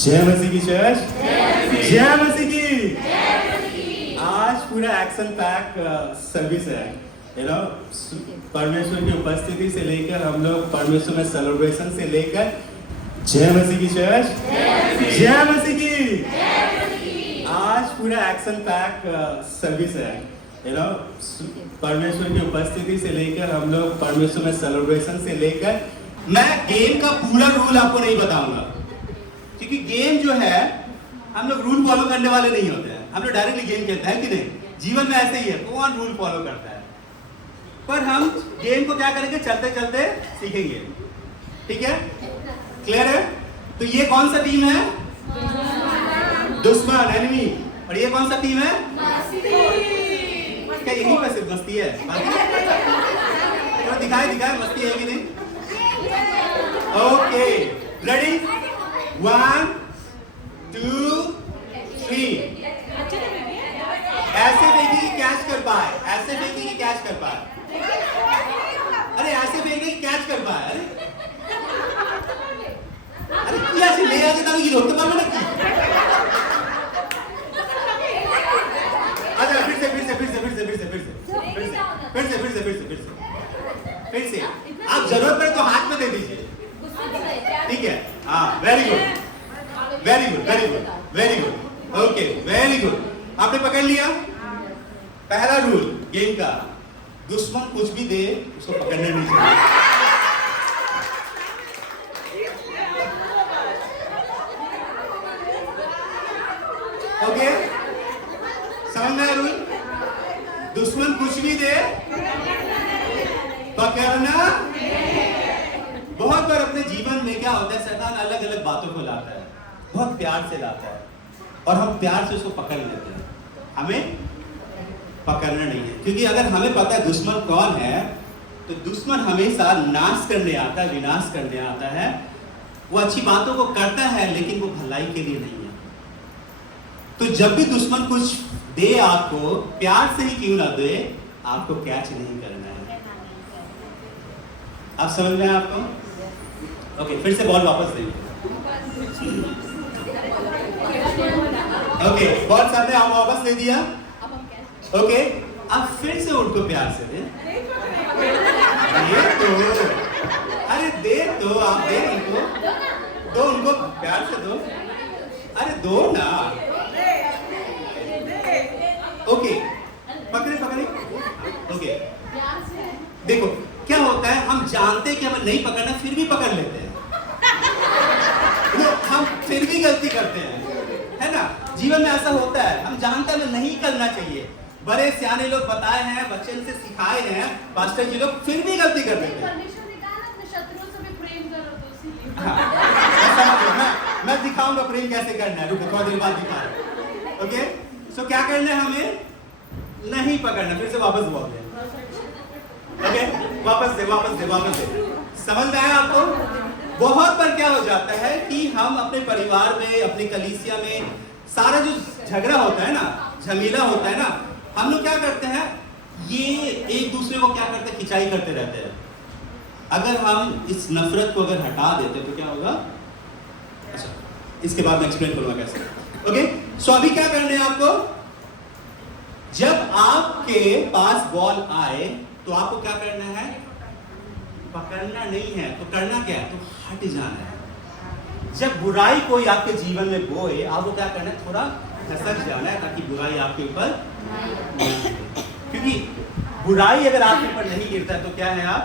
जय मसीह की चर्च, जय मसीह की। आज पूरा एक्शन पैक सर्विस है। परमेश्वर की उपस्थिति से लेकर हम लोग परमेश्वर में सेलिब्रेशन से लेकर जय मसीह की चर्च, जय मसीह की। आज पूरा एक्शन पैक सर्विस है। परमेश्वर की उपस्थिति से लेकर हम लोग परमेश्वर में सेलिब्रेशन से लेकर मैं गेम का पूरा रूल आपको नहीं बताऊंगा, क्योंकि गेम जो है हम लोग रूल फॉलो करने वाले नहीं होते हैं। हम लोग डायरेक्टली गेम खेलते हैं कि नहीं। जीवन में ऐसे ही है, कौन रूल फॉलो करता है। पर हम गेम को क्या करेंगे, चलते चलते सीखेंगे। ठीक है, क्लियर है। तो ये कौन सा टीम है? दुश्मन, एनिमी। और ये कौन सा टीम है? क्या यही पे सिर्फ मस्ती है? तो दिखाए मस्ती है कि नहीं। Okay, ready, 1 2 3। ऐसे फेंके कि कैच कर पाए, ऐसे फेंके कि कैच कर पाए। अरे ऐसे फेंके कि कैच कर पाए। अरे क्या से ले आके ताकि रोकते पाए ना की। अच्छा फिर से आप जरूरत पड़े तो हाथ में दे दीजिए। ठीक है, हाँ, very good. Okay, very good. आपने पकड़ लिया। पहला रूल गेम का, दुश्मन कुछ भी दे उसको पकड़ना नहीं चाहिए। ओके, समझ में आया रूल? दुश्मन कुछ भी दे पकड़ना। बहुत बार अपने जीवन में क्या होता है, शैतान अलग अलग बातों को लाता है, बहुत प्यार से लाता है और हम प्यार से उसको पकड़ लेते हैं। हमें पकड़ना नहीं है, क्योंकि अगर हमें पता है दुश्मन कौन है, तो दुश्मन हमेशा नाश करने आता है, विनाश करने आता है। वो अच्छी बातों को करता है लेकिन वो भलाई के लिए नहीं है। तो जब भी दुश्मन कुछ दे आपको, प्यार से ही क्यों ना दे, आपको कैच नहीं करना है। आप समझ में आया आपको? ओके, फिर से बॉल वापस देंगे। ओके, बॉल सामने आप वापस दे दिया। ओके, अब फिर से उनको प्यार से दे। अरे दे तो आप दे उनको, दो उनको प्यार से दो। अरे दो ना। ओके, पकड़े। ओके, देखो क्या होता है, हम जानते हैं कि हमें नहीं पकड़ना, फिर भी पकड़ लेते हैं। हम फिर भी गलती करते हैं, है ना। जीवन में ऐसा होता है, हम जानते हैं नहीं करना चाहिए। बड़े सियाने लोग बताए हैं, बच्चे से सिखाए हैं, पास्टर जी लोग, फिर भी गलती कर देते हैं। मैं दिखाऊंगा प्रेम कैसे करना है, रुको थोड़ी देर बाद दिखा रहा हूं। ओके, सो क्या करना है, हमें नहीं पकड़ना। फिर से वापस बोल दे। ओके, वापस दे। समझ में आया आपको? बहुत बार क्या हो जाता है कि हम अपने परिवार में, अपनी कलीसिया में, सारा जो झगड़ा होता है ना, झमेला होता है ना, हम लोग क्या करते हैं, ये एक दूसरे को क्या करते हैं, खिंचाई करते रहते हैं। अगर हम इस नफरत को अगर हटा देते तो क्या होगा? अच्छा, इसके बाद मैं एक्सप्लेन करूंगा कैसे। ओके, सो अभी क्या करना है आपको, जब आपके पास बॉल आए तो आपको क्या करना है, पकड़ना नहीं है। तो करना क्या है, तो हट जाना है। जब बुराई कोई आपके जीवन में बोए, आपको क्या करना है, थोड़ा खसक जाना है, ताकि बुराई आपके ऊपर, क्योंकि बुराई अगर आपके ऊपर नहीं गिरता है तो क्या है, आप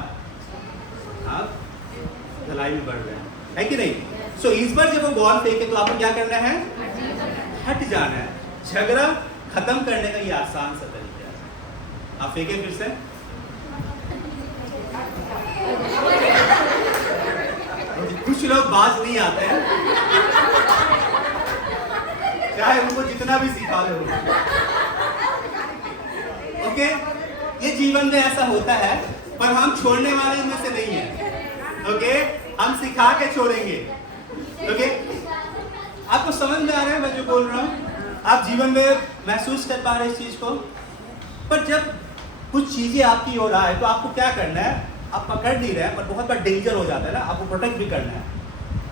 भलाई में बढ़ रहे हैं, है कि नहीं। सो इस बार जब वो बॉल फेंके तो आपको क्या करना है, हट जाना है। झगड़ा खत्म करने का ये आसान सा तरीका है। आप फेंके फिर से। कुछ लोग बाज नहीं आते हैं, चाहे उनको जितना भी सिखा लो। ओके, ये जीवन में ऐसा होता है, पर हम छोड़ने वाले में से नहीं है। ओके, हम सिखा के छोड़ेंगे। ओके, आपको समझ में आ रहा है मैं जो बोल रहा हूँ? आप जीवन में महसूस कर पा रहे हैं इस चीज को? पर जब कुछ चीजें आपकी ओर आए तो आपको क्या करना है, आप पकड़ नहीं रहे हैं, पर बहुत बड़ा डेंजर हो जाता है ना, आपको प्रोटेक्ट भी करना है।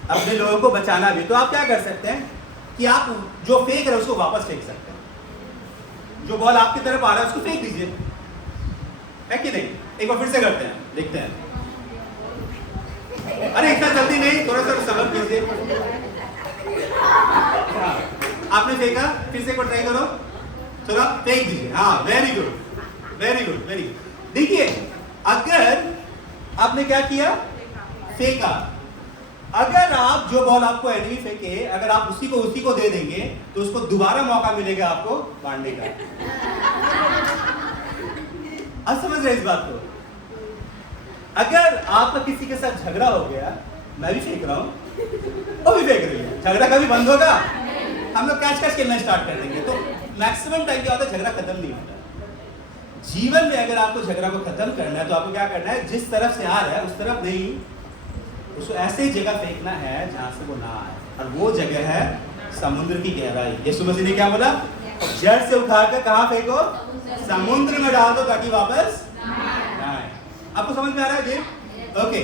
अपने लोगों को बचाना भी, तो आप क्या कर सकते हैं कि आप जो फेंक रहे हैं उसको वापस फेंक सकते हैं। जो बॉल आपकी तरफ आ रहा है उसको फेंक दीजिए, है कि नहीं? एक बार फिर से करते हैं, देखते हैं। अरे इतना जल्दी नहीं, थोड़ा सा सब्र कीजिए। हाँ, आपने फेंका, फिर से एक बार ट्राई करो, थोड़ा फेंक दीजिए। हाँ, very good very good very good. देखिए, अगर आपने क्या किया, फेंका, अगर आप जो बॉल आपको एनिमी फेंके, अगर आप उसी को दे देंगे तो उसको दोबारा मौका मिलेगा आपको मारने का। अब समझ रहे इस बात को? अगर आपका किसी के साथ झगड़ा हो गया, मैं भी फेंक रहा हूं, वो भी फेंक रही है, झगड़ा कभी बंद होगा? हम लोग कैच कैच खेलना स्टार्ट कर देंगे, तो मैक्सिमम टाइम क्या होता है, झगड़ा खत्म नहीं होता। जीवन में अगर आपको झगड़ा को खत्म करना है तो आपको क्या करना है, जिस तरफ से आ रहा है उस तरफ नहीं, उसको ऐसे जगह फेंकना है जहां से वो ना आए, और वो जगह है समुद्र की गहराई। यीशु मसीह ने क्या बोला, जड़ से उठाकर कहां फेंको, समुद्र में डाल दो ताकि वापस ना आए। आपको समझ में आ रहा है जी? ओके,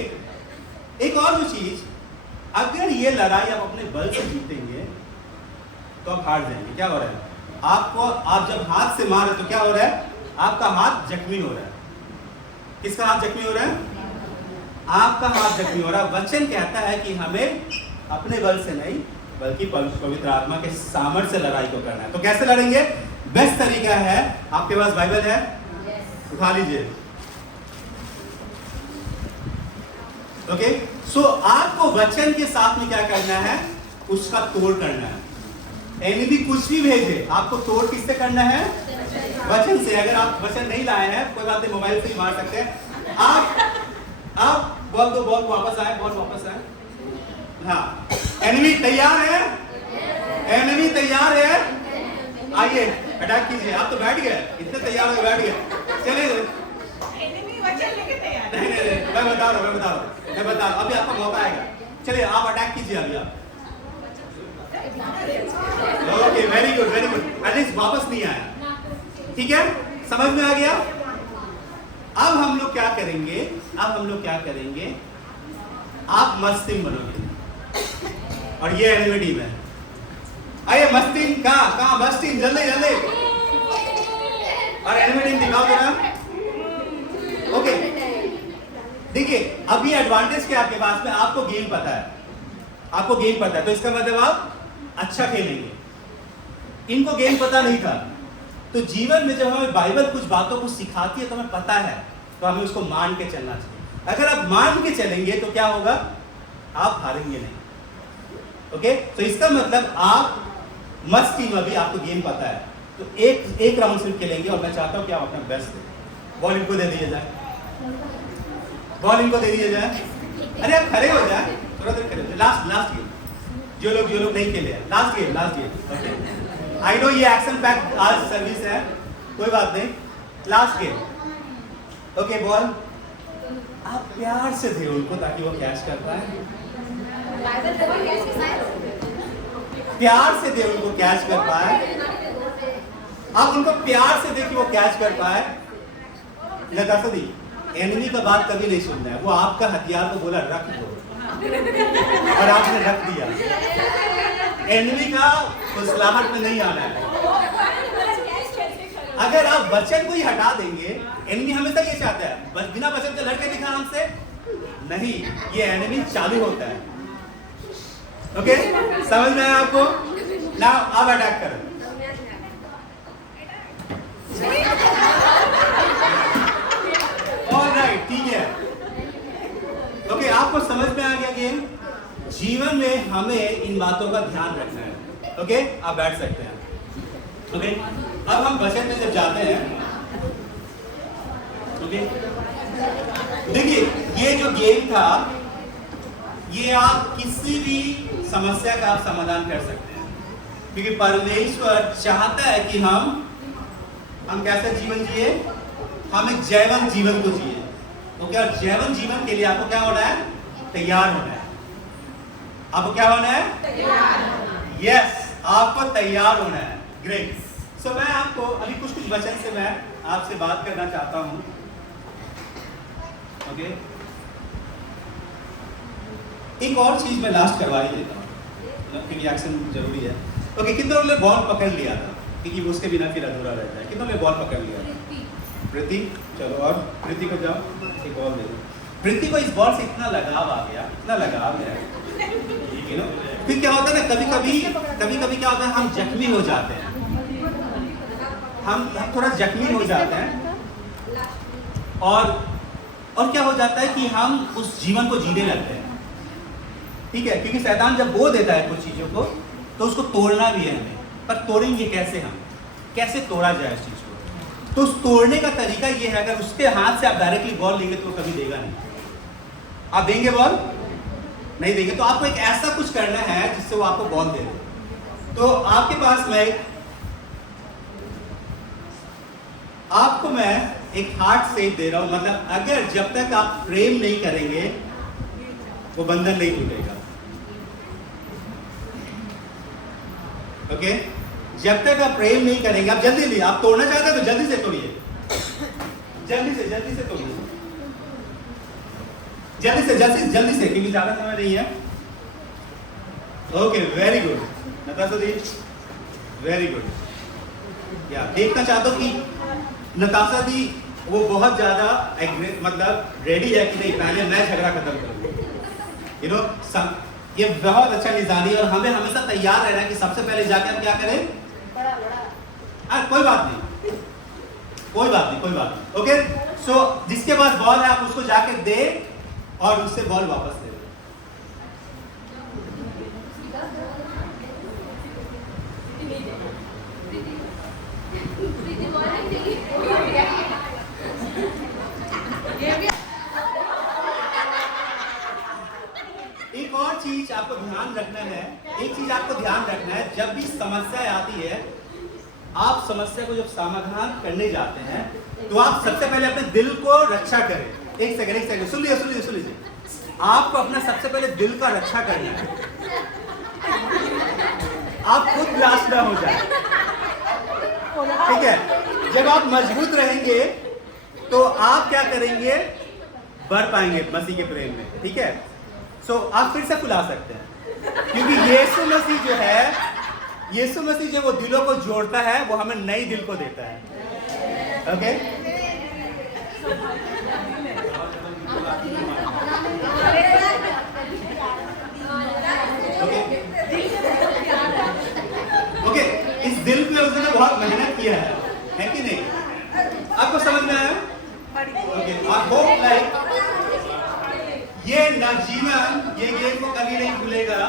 एक और जो चीज, अगर ये लड़ाई आप अपने बल से जीतेंगे तो आप हार जाएंगे। क्या हो रहा है आपको, आप जब हाथ से मार रहे तो क्या हो रहा है, आपका हाथ जख्मी हो रहा है। किसका हाथ जख्मी हो रहा है? आपका हाथ जख्मी हो रहा है। वचन कहता है कि हमें अपने बल से नहीं बल्कि पवित्र आत्मा के सामर्थ्य से लड़ाई को करना है। तो कैसे लड़ेंगे? बेस्ट तरीका है, आपके पास बाइबल है, उठा लीजिए। ओके, सो आपको वचन के साथ में क्या करना है, उसका तोड़ करना है। एनिमी कुछ भी भेजे, आपको तोड़ किससे करना है? वचन से। अगर आप वचन नहीं लाए हैं, कोई बात नहीं, मोबाइल से ही मार सकते हैं। आप बॉल दो, बॉल वापस आए, बॉल वापस आए। हाँ, एनिमी तैयार है, एनिमी तैयार है, आइए अटैक कीजिए। आप तो बैठ गए, इतने तैयार हो बैठ गए, चलिए। नहीं, मैं बता रहा हूँ, अभी आपका मौका आएगा। चलिए आप अटैक कीजिए अभी आप। Okay, very good very good, at least वापस नहीं आया। ठीक है, समझ में आ गया? अब हम लोग क्या करेंगे, आप मस्तिन बनोगे और ये एनिमी टीम है। आइए मस्तिन, कहाँ मस्तिन, जल्दी जल्दी, और एनिमी टीम दिखाओ जरा। ओके, देखिए अभी एडवांटेज क्या आपके पास में, आपको गेम पता है, तो इसका मतलब आप अच्छा खेलेंगे। इनको गेम पता नहीं था, तो जीवन में जब हमें बाइबल कुछ बातों को सिखाती है तो हमें पता है, तो हमें उसको मान के चलना चाहिए। अगर आप मान के चलेंगे तो क्या होगा, आप हारेंगे नहीं। ओके, तो इसका मतलब आप मस्त टीम, अभी आपको गेम पता है, तो एक राउंड सिर्फ खेलेंगे, और मैं चाहता हूं कि आप अपना बेस्ट दें। बॉल इनको दे दिया जाए, बॉल इनको दे दिया जाए। अरे आप खड़े हो जाए, थोड़ा देर खड़े हो जाए। लास्ट गेम, जो लोग नहीं खेले हैं, last game. Okay, I know ये एक्शन पैक आज सर्विस है, कोई बात नहीं, लास्ट गेम। ओके, बॉल आप प्यार से दे उनको ताकि वो कैच कर पाए, प्यार से दे उनको कैच कर पाए। आप उनको प्यार से दे कि वो कैच कर पाए। लगा दी, एनिमी का बात कभी नहीं सुनना है, वो आपका हथियार को बोला रख दो और आपने रख दिया। एनिमी का फुसलाहट में नहीं आना है। अगर आप वचन को ही हटा देंगे, एनिमी हमेशा ये चाहता है बस बिना वचन के लड़के दिखा हमसे, नहीं, ये एनिमी चालू होता है। ओके, समझ में आया आपको? ना आप अटैक करें। ऑलराइट, ठीक है। ओके, आपको समझ में आ गया गेम? जीवन में हमें इन बातों का ध्यान रखना है। ओके, आप बैठ सकते हैं। ओके, अब हम वचन में जब जाते हैं, ओके, देखिए ये जो गेम था, ये आप किसी भी समस्या का आप समाधान कर सकते हैं, क्योंकि परमेश्वर चाहता है कि हम कैसे जीवन जिए, हम एक जैवन जीवन को जिए। ओके, और जैवन जीवन के लिए आपको क्या होना है, तैयार होना है। आपको क्या होना है, तैयार। यस, आपको तैयार होना है। ग्रेट। सो मैं आपको अभी कुछ वचन से मैं आपसे बात करना चाहता हूं। ओके, एक और चीज मैं लास्ट करवा ही देता हूँ, क्योंकि एक्शन जरूरी है। ओके, कितने लोगों ने बॉल पकड़ लिया था, क्योंकि उसके बिना फिर अधूरा रहता है। कितने लोगों ने बॉल पकड़ लिया था? प्रीति, चलो और प्रीति को जाओ, एक बॉल दे दो। प्रीति को इस बॉल से इतना लगाव आ गया, इतना लगाव है, यू नो। फिर क्या होता है ना, कभी कभी क्या होता है, हम जख्मी हो जाते हैं, हम थोड़ा जख्मी हो जाते हैं, और क्या हो जाता है कि हम उस जीवन को जीने लगते हैं, ठीक है। क्योंकि शैतान जब बोल देता है कुछ चीजों को, तो उसको तोड़ना भी है हमें, पर तोड़ेंगे कैसे? हम कैसे तोड़ा जाए इस चीज को? तो उस तोड़ने का तरीका ये है, अगर उसके हाथ से आप डायरेक्टली बॉल लेंगे तो वो कभी देगा नहीं। आप देंगे बॉल? नहीं देंगे। तो आपको एक ऐसा कुछ करना है जिससे वो आपको बॉल दे दे। तो आपके पास आपको मैं एक हार्ट शेप दे रहा हूं, मतलब अगर जब तक आप प्रेम नहीं करेंगे वो बंधन नहीं टूटेगा। ओके, जब तक आप प्रेम नहीं करेंगे, आप जल्दी नहीं, आप तोड़ना चाहते हैं तो जल्दी से तोड़िए, जल्दी से तोड़िए, जल्दी से, क्योंकि ज्यादा समय नहीं है। ओके, वेरी गुड नताशा दी, वेरी गुड। या देखना चाहता हूं कि नताशा दी वो बहुत ज्यादा मतलब रेडी है कि नहीं, पहले मैं झगड़ा खत्म करूं, यू नो। ये बहुत अच्छा निशानी है, और हमें हमेशा तैयार रहना कि सबसे पहले जाकर हम क्या करें, कोई बात नहीं। ओके, सो जिसके पास बॉल है आप उसको जाकर दे और उससे बॉल वापस दे। एक और चीज आपको ध्यान रखना है, जब भी समस्या आती है, आप समस्या को जब समाधान करने जाते हैं तो आप सबसे पहले अपने दिल को रक्षा करें। एक सेकंड, सुन लीजिए। आपको अपना सबसे पहले दिल का रक्षा करना है, आप खुद ब्लास्ट ना हो जाए, ठीक है। जब आप मजबूत रहेंगे तो आप क्या करेंगे, बढ़ पाएंगे मसीह के प्रेम में, ठीक है। सो आप फिर से फुला सकते हैं, क्योंकि यीशु मसीह जो वो दिलों को जोड़ता है, वो हमें नई दिल को देता है। ओके, ओके, इस दिल पे उसने बहुत मेहनत किया है कि नहीं? आपको समझ में आया? ओके, आई होप लाइक ये नवजीवन, ये गेम को कभी नहीं भूलेगा।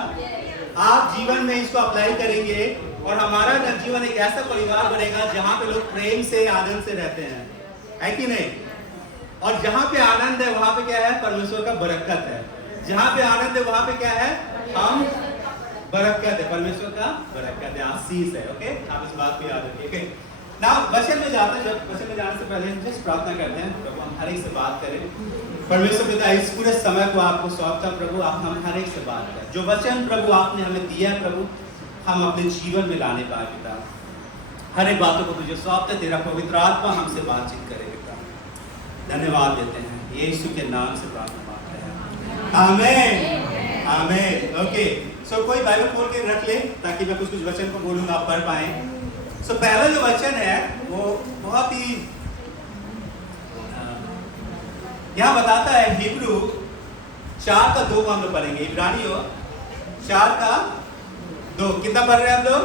आप जीवन में इसको अप्लाई करेंगे और हमारा नवजीवन एक ऐसा परिवार बनेगा जहां पे लोग प्रेम से, आनंद से रहते हैं, है कि नहीं? और जहां पे आनंद है वहां पे क्या है, परमेश्वर का बरकत है। जहां पे आनंद है वहां पे क्या है, हम बरकत है, परमेश्वर का बरकत है, आशीष है। ओके, आप इस बात को याद रखिए। ओके, ना वचन में जाते हैं, जब वचन में जाने से पहले जस्ट प्रार्थना करते हैं, प्रभु हम हर एक से बात करें। परमेश्वर पिता, इस पूरे समय को आपको सौंपता प्रभु, आप हम हर एक से बात करें। जो वचन प्रभु आपने हमें दिया है प्रभु, हम अपने जीवन में लाने पाए पिता। हर एक बातों को तुझे सौंपते, तेरा पवित्र आत्मा हमसे बातचीत करे पिता। धन्यवाद देते हैं, यीशु के नाम से प्रार्थना मांगते हैं, आमीन, आमीन। ओके, सो कोई बाइबल खोल के रख ले ताकि मैं कुछ वचन को बोलूंगा, आप पढ़ पाए। सो पहला जो वचन है वो बहुत ही यहाँ बताता है, हिब्रू 4:2 को हम लोग पढ़ेंगे। इब्रानियों 4:2 कितना पढ़ रहे हैं हम लोग?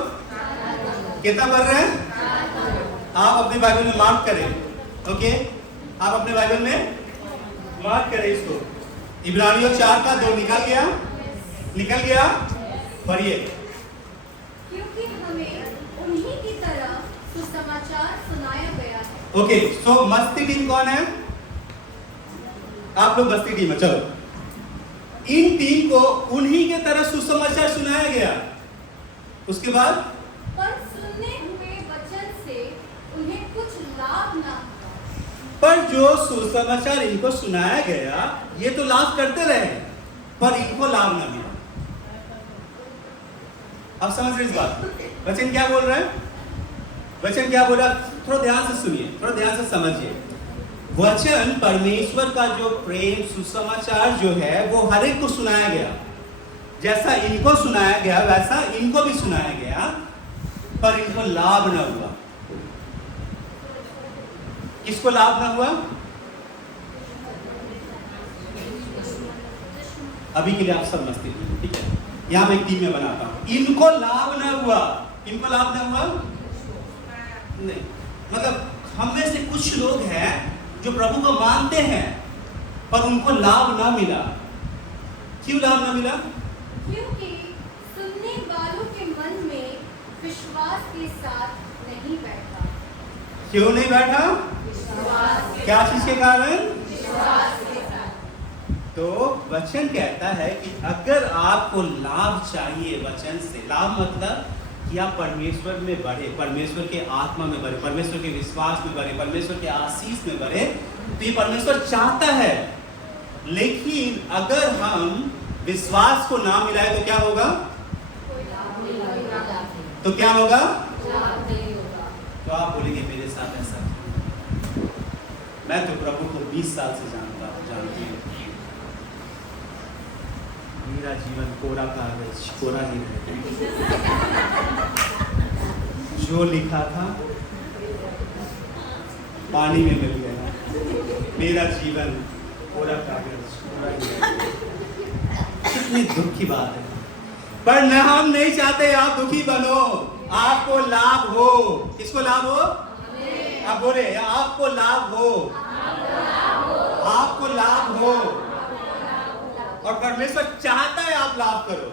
कितना पढ़ रहे हैं? आप अपने बाइबल में मार्क करें। ओके, आप अपने बाइबल में मार्क करें इसको। इब्रानियों 4:2 निकल गया, पढ़िए। क्योंकि हमें उन्हीं की तरह सुसमाचार सुनाया गया है। ओके, सो मस्ती टीम कौन है? आप लोग मस्ती टीम है, चलो। इन टीम को उन्हीं के तरह सुसमाचार सुनाया गया। उसके बाद पर सुनने हुए वचन से उन्हें कुछ लाभ ना, पर जो सुसमाचार इनको सुनाया गया, ये तो लाभ करते रहे, पर इनको लाभ ना मिला। अब समझ रहे इस बात? वचन क्या बोल रहा है? वचन क्या बोल रहा है? थोड़ा ध्यान से सुनिए, थोड़ा ध्यान से समझिए। वचन, परमेश्वर का जो प्रेम, सुसमाचार जो है, वो हर एक को सुनाया गया। जैसा इनको सुनाया गया वैसा इनको भी सुनाया गया, पर इनको लाभ न हुआ। किसको लाभ न हुआ? अभी के लिए आप सब मस्ती कीजिए, ठीक है? यहां पे एक टीम में बनाता हूं। इनको लाभ न हुआ। इनको लाभ न हुआ नहीं, मतलब हम में से कुछ लोग हैं जो प्रभु को मानते हैं पर उनको लाभ ना मिला। क्यों लाभ ना मिला? क्योंकि सुनने वालों के मन में विश्वास के साथ नहीं बैठा। क्यों नहीं बैठा? क्या चीज के कारण? विश्वास के साथ। तो वचन कहता है कि अगर आपको लाभ चाहिए वचन से, लाभ मतलब कि आप परमेश्वर में बढ़े, परमेश्वर के आत्मा में बढ़े, परमेश्वर के विश्वास में बढ़े, परमेश्वर के आशीष में बढ़े, तो ये परमेश्वर चाहता है। लेकिन अगर हम विश्वास को ना मिलाए तो क्या होगा? तो क्या होगा? तो आप बोलेंगे मेरे साथ ऐसा, मैं तो प्रभु को 20 साल से जानती हूँ, मेरा जीवन कोरा कागज, कोरा ही रहता, जो लिखा था पानी में मिल गया, मेरा जीवन कोरा कागज, कोरा ही रहता। कितनी दुख की बात है। पर न, हम नहीं चाहते आप दुखी बनो, आपको लाभ हो। किसको लाभ हो? आप बोले आपको लाभ हो, आपको लाभ हो, और परमेश्वर चाहता है आप लाभ करो।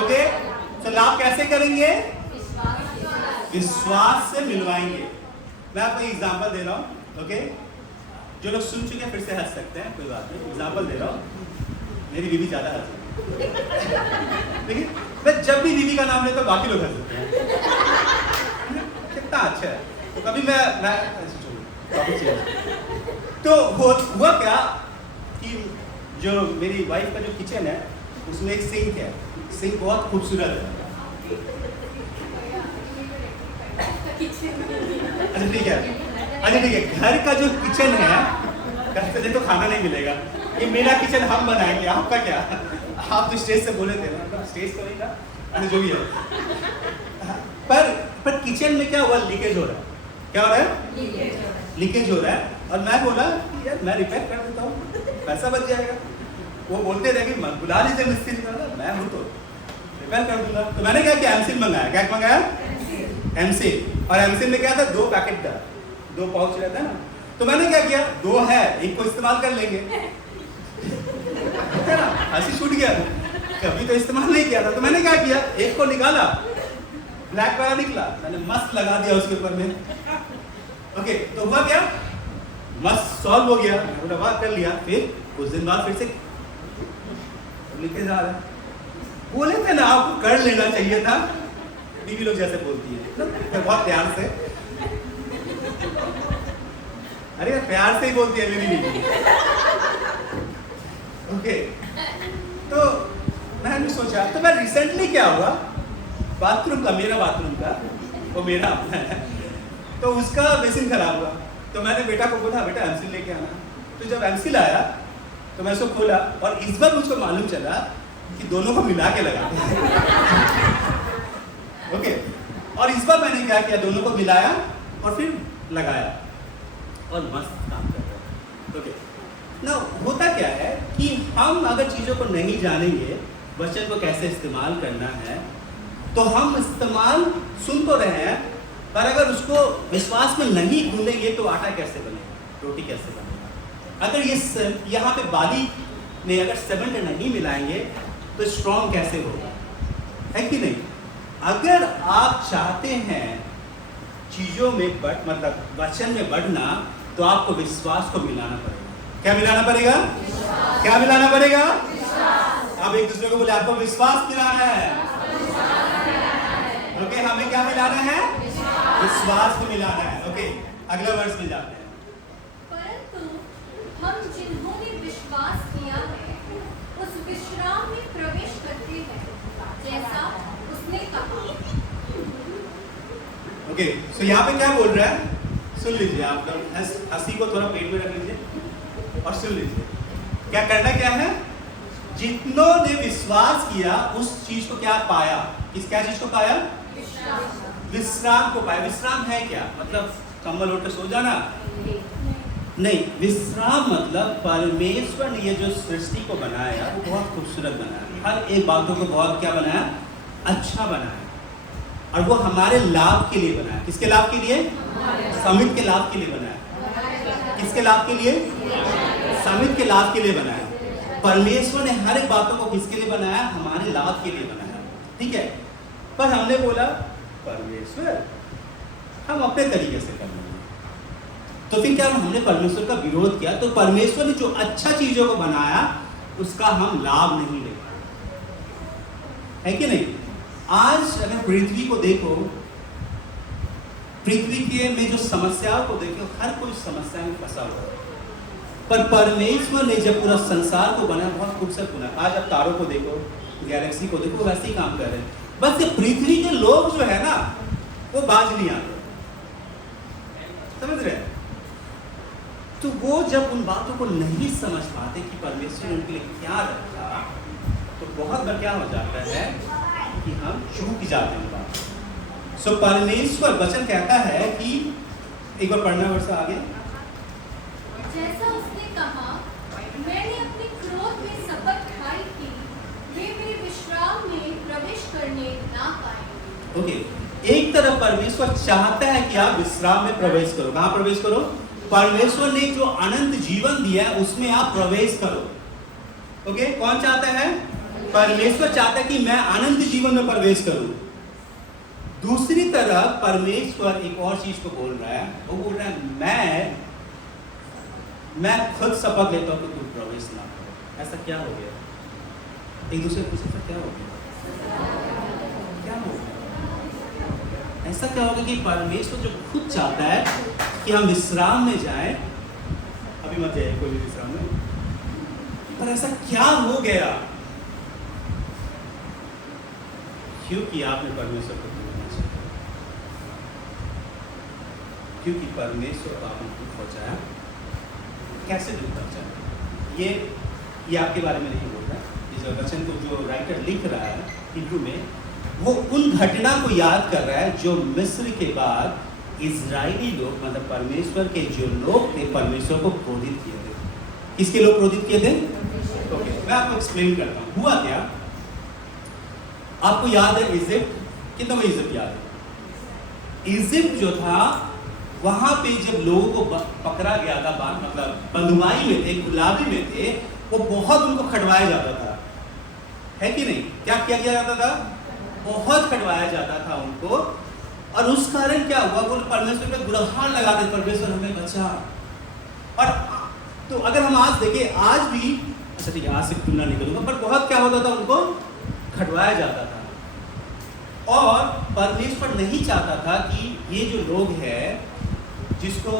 ओके, तो लाभ कैसे करेंगे? विश्वास से मिलवाएंगे। मैं आपको एग्जांपल दे रहा हूं। ओके, जो लोग सुन चुके हैं फिर से हंस सकते हैं, कोई बात नहीं। एग्जांपल दे रहा हूं, मेरी बीवी ज्यादा हंसती है, लेकिन मैं जब भी बीवी का नाम लेता हूं बाकी लोग हंसते हैं। कितना अच्छा है। तो कभी मैं तो हुआ क्या कि जो मेरी वाइफ का जो किचन है उसमें एक सिंक है, सिंक बहुत खूबसूरत है। अच्छा ठीक है, घर का जो किचन है, घर से तो खाना नहीं मिलेगा, ये मेरा किचन हम बनाएंगे, आपका क्या? आप तो स्टेज से बोले थे ना, स्टेज तो नहीं था, जो भी है। पर किचन में क्या हुआ? लीकेज हो रहा है। क्या हो रहा है? लीकेज हो रहा है। और मैं बोला कि यार मैं रिपेयर कर देता हूँ, पैसा बच जाएगा। वो बोलते रहे कि बुला लीजिए मिस्त्री को, मैं हूँ तो रिपेयर कर दूंगा। तो मैंने क्या किया? एमसील मंगाया। क्या मंगाया? एमसील। और एमसील में क्या था? 2 पैकेट था, 2 पाउच रहता है ना। तो मैंने क्या किया? 2 है, एक को इस्तेमाल कर लेंगे, है ना? हंसी छूट गया, कभी तो इस्तेमाल नहीं किया था। तो मैंने क्या किया? एक को निकाला, ब्लैक वाला निकला, मैंने मस्त लगा दिया उसके ऊपर में। ओके, तो हुआ क्या? मस्त सॉल्व हो गया, मैंने बात कर लिया। फिर कुछ दिन बाद फिर से लीकेज आ रहा है। बोले थे ना आपको कर लेना चाहिए था। बीवी लोग जैसे बोलती है बहुत प्यार से, अरे यार प्यार से ही बोलती है मेरी बीवी। ओके, तो मैंने सोचा, तो मैं रिसेंटली क्या हुआ, बाथरूम का, मेरा बाथरूम का, वो मेरा अपना है, तो उसका बेसिन खराब हुआ। तो मैंने बेटा को बोला बेटा एमसील लेके आना। तो जब एमसील आया तो मैं उसको खोला, और इस बार मुझको मालूम चला कि दोनों को मिला के लगाते हैं। ओके, और इस बार मैंने क्या किया? दोनों को मिलाया और फिर लगाया, और मस्त काम कर रहा है। ओके ना, होता क्या है कि हम अगर चीज़ों को नहीं जानेंगे, वचन को कैसे इस्तेमाल करना है, तो हम इस्तेमाल सुन तो रहे हैं, पर अगर उसको विश्वास में नहीं भूलेंगे तो आटा कैसे बनेगा, रोटी कैसे बनेगा? अगर ये यहाँ पे बाली में अगर सीमेंट नहीं मिलाएंगे तो स्ट्रॉन्ग कैसे होगा? है कि नहीं? अगर आप चाहते हैं चीज़ों में मतलब वचन में बढ़ना, तो आपको विश्वास को मिलाना पड़ेगा। क्या मिलाना पड़ेगा? क्या मिलाना पड़ेगा? आप एक दूसरे को बोले आपको विश्वास मिलाना है। ओके, हमें क्या मिलाना है? विश्वास को मिलाना है। ओके, अगला वर्ष में जाते हैं। परंतु हम जिन्होंने विश्वास किया है उस विश्राम में प्रवेश करते हैं, जैसा उसने कहा। ओके, सो यहाँ पे क्या बोल रहा है? सुन लीजिए, आप हंसी को थोड़ा पेट में रख लीजिए और सुन लीजिए। क्या करना क्या है? जितनों ने विश्वास किया उस चीज को क्या पाया? क्या चीज को पाया? विश्राम को पाया। विश्राम है क्या? मतलब कंबल ओढ़ के सो जाना नहीं। विश्राम मतलब परमेश्वर ने ये जो सृष्टि को बनाया वो बहुत खूबसूरत बनाया, हर एक बातों को बहुत क्या बनाया? अच्छा बनाया, और वो हमारे लाभ के लिए बनाया। किसके लाभ के लिए? समित के लाभ के लिए बनाया। किसके लाभ के लिए? समित के लाभ के लिए बनाया। परमेश्वर ने हर एक बातों को किसके लिए बनाया? हमारे लाभ के लिए बनाया, ठीक है। पर हमने बोला परमेश्वर हम अपने तरीके से कर लेंगे, तो फिर क्या हमने परमेश्वर का विरोध किया? तो परमेश्वर ने जो अच्छा चीजों को बनाया उसका हम लाभ नहीं ले पाए, है कि नहीं? आज अगर पृथ्वी को देखो, पृथ्वी के में जो समस्याओं को देखो, हर कोई समस्या में फंसा हुआ है। पर परमेश्वर ने जब पूरा संसार को बनाया बहुत खूबसूरत बनाया। आज आप तारों को देखो, गैलेक्सी को देखो, वैसे ही काम कर रहे हैं। बस ये पृथ्वी के लोग जो है ना वो बाज नहीं आते, समझ रहे हैं? तो वो जब उन बातों को नहीं समझ पाते कि परमेश्वर ने उनके लिए क्या रखा, तो बहुत बार क्या हो जाता है कि हम चूक जाते हैं बात। सो परमेश्वर वचन कहता है कि, एक बार पढ़ना वर्ष आगे। जैसा उसने कहा, मैंने अपने क्रोध में शपथ खाई कि वे मेरे विश्राम में प्रवेश करने ना पाएंगे। ओके, एक तरफ परमेश्वर चाहता है कि आप विश्राम में प्रवेश करो। कहाँ प्रवेश करो? परमेश्वर ने जो अनंत जीवन दिया है उसमें आप प्रवेश करो। ओके, कौन चाहता है? परमेश्वर चाहता है कि मैं अनंत जीवन में प्रवेश करूं। दूसरी तरफ परमेश्वर एक और चीज को बोल रहा है, वो बोल रहा है मैं खुद शपथ लेता हूं कि तुम प्रवेश ना करो। ऐसा क्या हो गया? एक दूसरे को पूछे क्या हो गया? क्या हो गया? ऐसा क्या होगा कि परमेश्वर जो खुद चाहता है कि हम विश्राम में जाएं, अभी मत जाइए कोई भी विश्राम में, पर ऐसा क्या हो गया? क्योंकि आपने परमेश्वर को भूलना चाहिए, क्योंकि परमेश्वर को आपने दुख पहुंचाया। कैसे दुख पहुंचाया? ये आपके बारे में नहीं बोल रहा। इस वचन को जो राइटर लिख रहा है हिब्रू में, वो उन घटना को याद कर रहा है जो मिस्र के बाद इजरायली लोग, मतलब परमेश्वर के जो लोग थे, परमेश्वर को क्रोधित किए थे। किसके लोग क्रोधित किए थे? ओके, मैं आपको एक्सप्लेन करता हूँ। हुआ क्या? आपको याद है इजिप्ट? कितना को इजिप्ट याद है? इजिप्ट जो था, वहां पे जब लोगों को पकड़ा गया था, मतलब बंधुआई में थे, गुलामी में थे, वो बहुत उनको खटवाया जाता था, है कि नहीं? क्या किया जाता था? बहुत खटवाया जाता था उनको। और उस कारण क्या हुआ? वो परमेश्वर पे गुहार लगाते, परमेश्वर हमें बचा। और तो अगर हम आज देखें, आज भी, अच्छा ठीक है आज से तुलना नहीं करूंगा, पर बहुत क्या होता था, उनको खटवाया जाता था। और परमेश्वर नहीं चाहता था कि ये जो लोग हैं, जिसको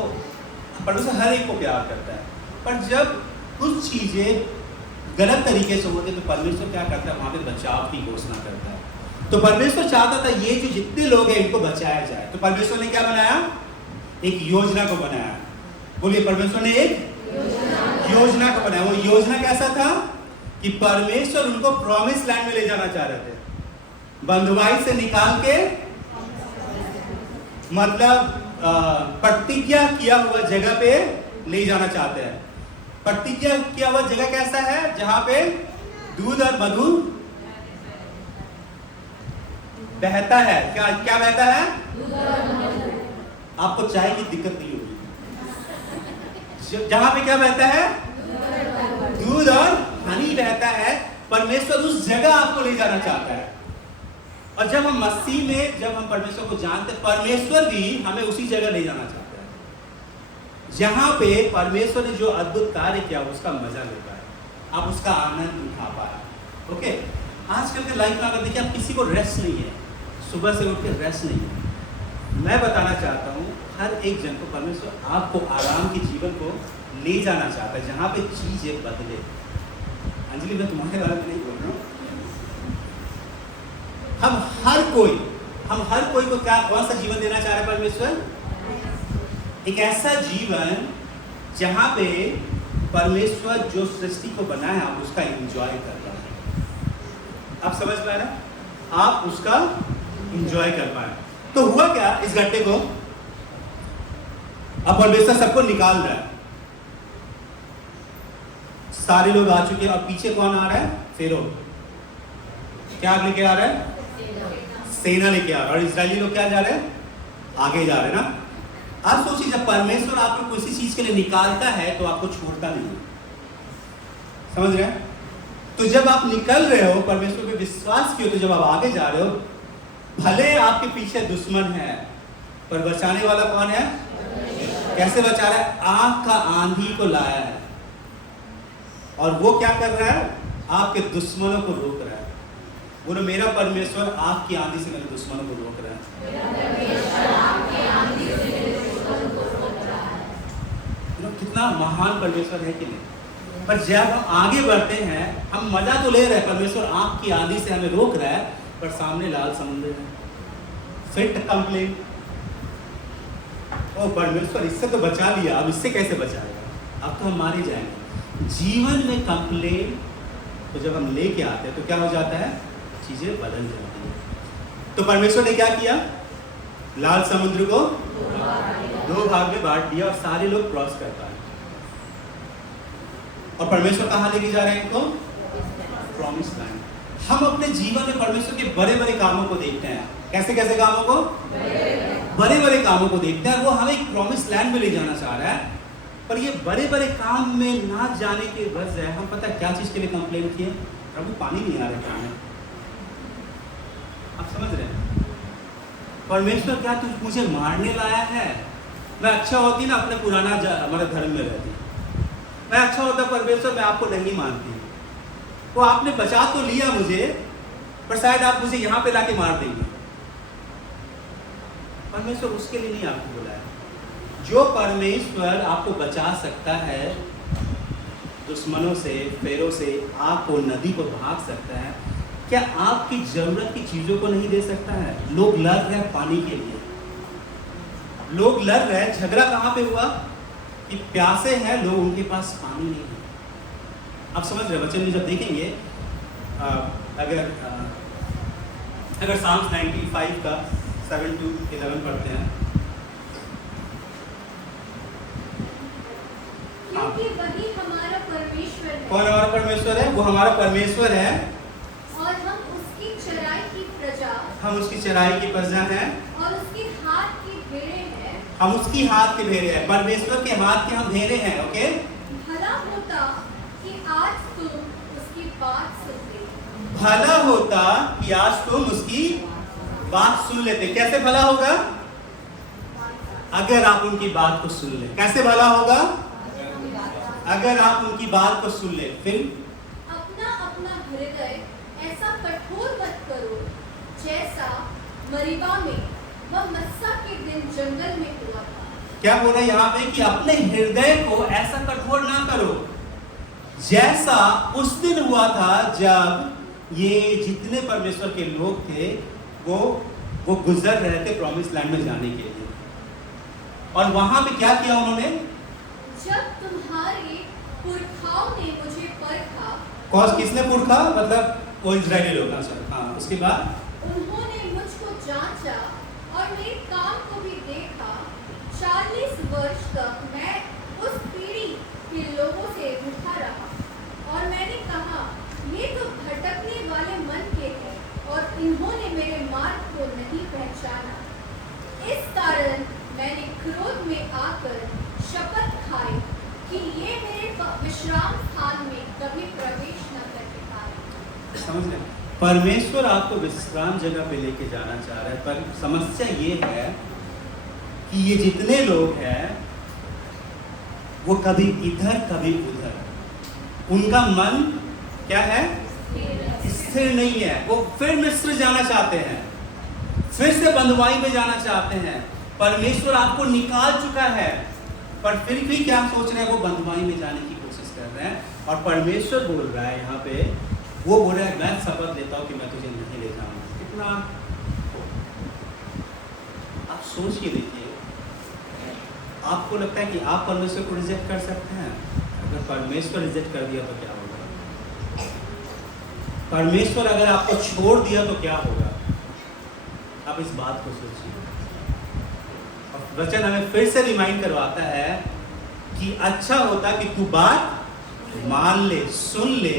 परमेश्वर हर एक को प्यार करता है, पर जब कुछ चीजें गलत तरीके से होती है तो परमेश्वर क्या करता है? वहां पे बचाव की घोषणा करता है। तो परमेश्वर चाहता था ये जो जितने लोग हैं इनको बचाया जाए। तो परमेश्वर ने क्या बनाया? एक योजना को बनाया। बोलिए, परमेश्वर ने एक योजना को बनाया। वो योजना कैसा था कि परमेश्वर उनको प्रॉमिस लैंड में ले जाना चाह रहे थे, बंधुआई से निकाल के, मतलब प्रतिज्ञा किया हुआ जगह पे ले जाना चाहते हैं। प्रतिज्ञा किया हुआ जगह कैसा है? जहां पे दूध और मधु बहता है। क्या क्या बहता है? आपको चाय की दिक्कत नहीं होगी। जहां पे क्या बहता है? दूध और हनी बहता है। परमेश्वर उस जगह आपको ले जाना चाहता है। और जब हम मसीह में, जब हम परमेश्वर को जानते, परमेश्वर भी हमें उसी जगह ले जाना चाहता है जहां पे परमेश्वर ने जो अद्भुत कार्य किया उसका मजा ले पाए, आप उसका आनंद उठा पाए। ओके, आजकल के लाइफ में अगर देखिए, आप किसी को रेस्ट नहीं है, सुबह से उठ के रेस्ट नहीं है। मैं बताना चाहता हूँ, हर एक जन को परमेश्वर आपको आराम के जीवन को ले जाना चाहता है, जहां पे चीजें बदले। अंजलि, मैं तुम्हारे बारे में नहीं बोल रहा हूँ। हम हर कोई को क्या, कौन सा जीवन देना चाह रहे हैं परमेश्वर? एक ऐसा जीवन जहां पे परमेश्वर जो सृष्टि को बनाया आप उसका एंजॉय कर रहे हैं। आप समझ पाए ना, आप उसका इंजॉय कर पाए। तो हुआ क्या इस घंटे को, अब परमेश्वर सबको निकाल रहा है, सारे लोग आ चुके हैं और पीछे कौन आ रहा है, फेरो। क्या लेके आ रहा है, सेना लेके आ रहा है, और इजरायली लोग क्या जा रहे हैं, आगे जा रहे हैं ना। आप सोचिए जब परमेश्वर आपको किसी चीज के लिए निकालता है तो आपको छोड़ता नहीं है, समझ रहे हैं। तो जब आप निकल रहे हो, परमेश्वर पे विश्वास किए, तो जब आप आगे जा रहे हो, भले आपके पीछे दुश्मन है पर बचाने वाला कौन है, कैसे बचा रहा है, आग का आंधी को लाया है और वो क्या कर रहा है, आपके दुश्मनों को रोक रहा है। बोलो मेरा परमेश्वर आग की आंधी से मेरे दुश्मनों को रोक रहा है। कितना महान परमेश्वर है कि नहीं। पर जब हम आगे बढ़ते हैं, हम मजा तो ले रहे हैं, परमेश्वर आग की आंधी से हमें रोक रहा है, पर सामने लाल समुद्र है। फिट कंप्लेन, ओ परमेश्वर इससे तो बचा लिया, अब इससे कैसे बचाएगा, अब तो हम मारे जाएंगे। जीवन में कंप्लेन तो जब हम लेके आते हैं तो क्या हो जाता है, चीजें बदल जाती है। तो परमेश्वर ने क्या किया, लाल समुद्र को 2 भाग में बांट दिया और सारे लोग क्रॉस कर पाए। और परमेश्वर कहाँ लेके जा रहे हैं इनको, प्रॉमिस लैंड। हम अपने जीवन में परमेश्वर के बड़े बड़े कामों को देखते हैं, कैसे कैसे कामों को, बड़े बड़े कामों को देखते हैं। वो हमें एक प्रॉमिस लैंड में ले जाना चाह रहा है, पर ये बड़े बड़े काम में ना जाने के वजह हम पता है क्या चीज के लिए कंप्लेन किए, प्रभु पानी नहीं आ रहा काम में। आप समझ रहे हैं, परमेश्वर क्या तू मुझे मारने लाया है, मैं अच्छा होती ना अपने पुराना हमारे धर्म में रहती, मैं अच्छा होता परमेश्वर, मैं आपको नहीं मानती। वो आपने बचा तो लिया मुझे, पर शायद आप मुझे यहाँ पे लाके मार देंगे। परमेश्वर उसके लिए नहीं आपको बुलाया। जो परमेश्वर आपको बचा सकता है दुश्मनों से, फेरों से, आपको नदी को भाग सकता है, क्या आपकी जरूरत की चीजों को नहीं दे सकता है। लोग लड़ रहे हैं पानी के लिए, लोग लड़ रहे हैं, झगड़ा कहाँ पे हुआ कि प्यासे हैं लोग, उनके पास पानी नहीं है। आप समझ रहे बच्चे में जब देखेंगे, अगर साम्स 95 का 7 to 11 पढ़ते हैं, क्योंकि वही हमारा परमेश्वर है। कौन हमारा परमेश्वर है, वो हमारा परमेश्वर है और हम उसकी चराई की प्रजा, हम उसकी चराई की प्रजा हैं और उसके हाथ की भेड़ें हैं, हम उसकी हाथ के भेड़े हैं। परमेश्वर के हाथ के हम भेड़े हैं। ओके, भला होता कि आज तुम उसकी बात सुनते। भला होता कि आज तुम उसकी बात सुन लेते। कैसे भला होगा, अगर आप उनकी बात को सुन ले। कैसे भला होगा, अगर आप उनकी बात को सुन ले। फिर अपना अपना हृदय ऐसा कठोर मत करो जैसा मरीबा में व मस्सा के दिन जंगल में हुआ था। क्या बोल रहे हैं यहाँ पे कि अपने हृदय को ऐसा कठोर ना करो जैसा उस दिन हुआ था जब ये जितने परमेश्वर के लोग थे वो गुजर रहे थे प्रॉमिस लैंड में जाने के लिए। और वहां पे क्या किया उन्होंने, जब तुम्हारे पुरखाओं ने मुझे परखा। कौन, किसने पुरखा, मतलब वो इजरायली लोग। हाँ, उसके बाद उन्होंने मुझको जांचा और मेरे काम को भी देखा। 40 वर्ष तक मैं उस पीढ़ी के लोगों से रूठा रहा और मैंने कहा ये तो भटकने वाले मन के हैं और इन्होंने मेरे मार्ग को नहीं पहचाना। इस कारण मैंने क्रोध में आकर शपथ खाई कि ये मेरे विश्राम स्थान में कभी प्रवेश न कर पाए। समझ रहे, परमेश्वर आपको विश्राम जगह पे लेके जाना चाह रहा है, पर समस्या ये है कि ये जितने लोग हैं वो कभी इधर कभी उधर, उनका मन क्या है, स्थिर नहीं है। वो फिर मिस्र जाना चाहते हैं, फिर से बंधुआई में जाना चाहते हैं। परमेश्वर आपको निकाल चुका है, पर फिर भी क्या सोच रहे हैं, वो बंधुआई में जाने की कोशिश कर रहे हैं। और परमेश्वर बोल रहा है यहाँ पे, वो बोल रहा है मैं शपथ लेता हूँ कि मैं तुझे नहीं ले जाऊंगा। कितना आप सोच के देखिए, आपको लगता है कि आप परमेश्वर को रिजेक्ट कर सकते हैं? अगर परमेश्वर रिजेक्ट कर दिया तो क्या होगा? परमेश्वर अगर आपको छोड़ दिया तो क्या होगा? आप इस बात को सोचिए। और वचन हमें फिर से रिमाइंड करवाता है कि अच्छा होता कि तू बात मान ले, सुन ले,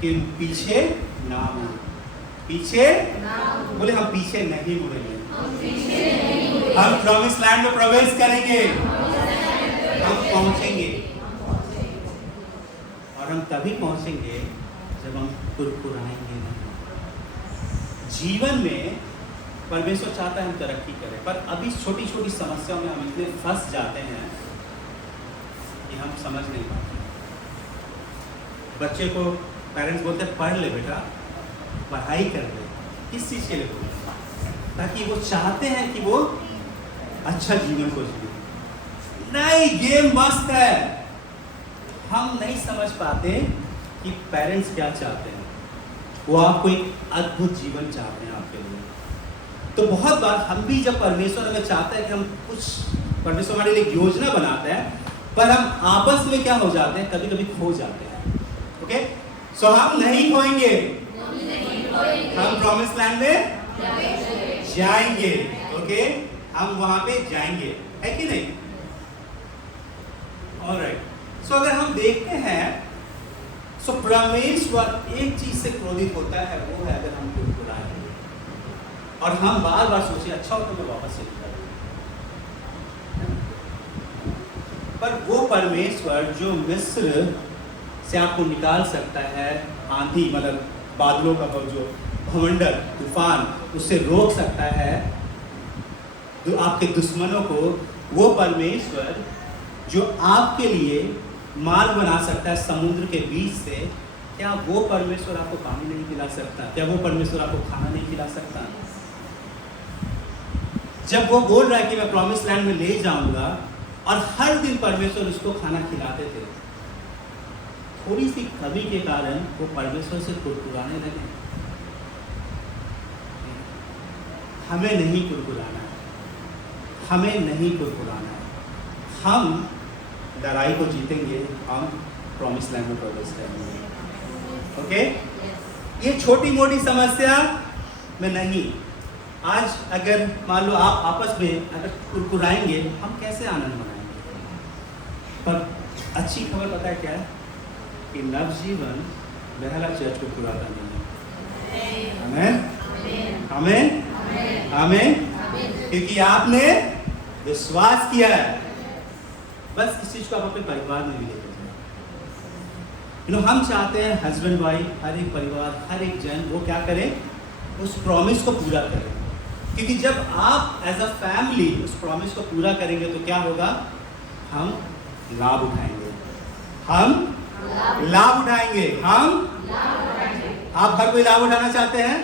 कि पीछे ना मुड़। पीछे बोले, हम पीछे नहीं मुड़ेंगे। हम प्रॉमिस लैंड में प्रवेश करेंगे, हम पहुंचेंगे। और हम तभी पहुंचेंगे जब हम कुरकुराएंगे नहीं। जीवन में परमेश्वर चाहता है हम तरक्की करें, पर अभी छोटी छोटी समस्याओं में हम इतने फंस जाते हैं कि हम समझ नहीं पाते। बच्चे को पेरेंट्स बोलते हैं पढ़ ले बेटा, पढ़ाई कर ले। किस चीज़ के लिए बोलते हैं? ताकि वो चाहते हैं कि वो अच्छा जीवन को जिए। नहीं, गेम मस्त है। हम नहीं समझ पाते कि पेरेंट्स क्या चाहते हैं। वो आपको एक अद्भुत जीवन चाहते हैं आपके लिए। तो बहुत बार हम भी जब परमेश्वर हमें चाहता है कि हम कुछ, परमेश्वर हमारे लिए योजना बनाते हैं, पर हम आपस में क्या हो जाते हैं, कभी कभी खो जाते हैं। ओके, सो हम नहीं खोएंगे, हम प्रॉमिस लैंड में जाएंगे। ओके, हम वहां पे जाएंगे, है कि नहीं? ऑलराइट, सो अगर हम देखते हैं, सो परमेश्वर एक चीज से क्रोधित होता है, वो है अगर हम कुरकुराएंगे और हम बार बार सोचे अच्छा हो तो मैं वापस चली जाऊंगा। पर वो परमेश्वर जो मिस्र से आपको निकाल सकता है, आंधी मतलब बादलों का जो भवंडर तूफान, उससे रोक सकता है जो आपके दुश्मनों को, वो परमेश्वर जो आपके लिए मार्ग बना सकता है समुद्र के बीच से, क्या वो परमेश्वर आपको पानी नहीं पिला सकता? क्या वो परमेश्वर आपको खाना नहीं खिला सकता? जब वो बोल रहा है कि मैं प्रॉमिस लैंड में ले जाऊंगा, और हर दिन परमेश्वर उसको खाना खिलाते थे, थोड़ी सी कमी के कारण वो परमेश्वर से कुरकुराने लगे। हमें नहीं कुरकुराना है, हमें नहीं कुरकुराना है। हम लड़ाई को जीतेंगे, हम प्रॉमिस लैंड में प्रवेश करेंगे। ओके, ये छोटी मोटी समस्या में नहीं। आज अगर मान लो आप आपस में अगर कुरकुराएंगे, हम कैसे आनंद मनाएंगे? पर अच्छी खबर पता है क्या है? कि नवजीवन बहला चर्च को कुराता नहीं है। हमें हमें हमें क्योंकि आपने विश्वास किया है। बस इस चीज को आप अपने परिवार में भी लेकर जाए। हम चाहते हैं हस्बैंड वाइफ, हर एक परिवार, हर एक जन वो क्या करे, उस प्रॉमिस को पूरा करे। क्योंकि जब आप एज अ फैमिली उस प्रॉमिस को पूरा करेंगे तो क्या होगा? हम लाभ उठाएंगे, हम लाभ उठाएंगे, आप हर कोई लाभ उठाना चाहते हैं?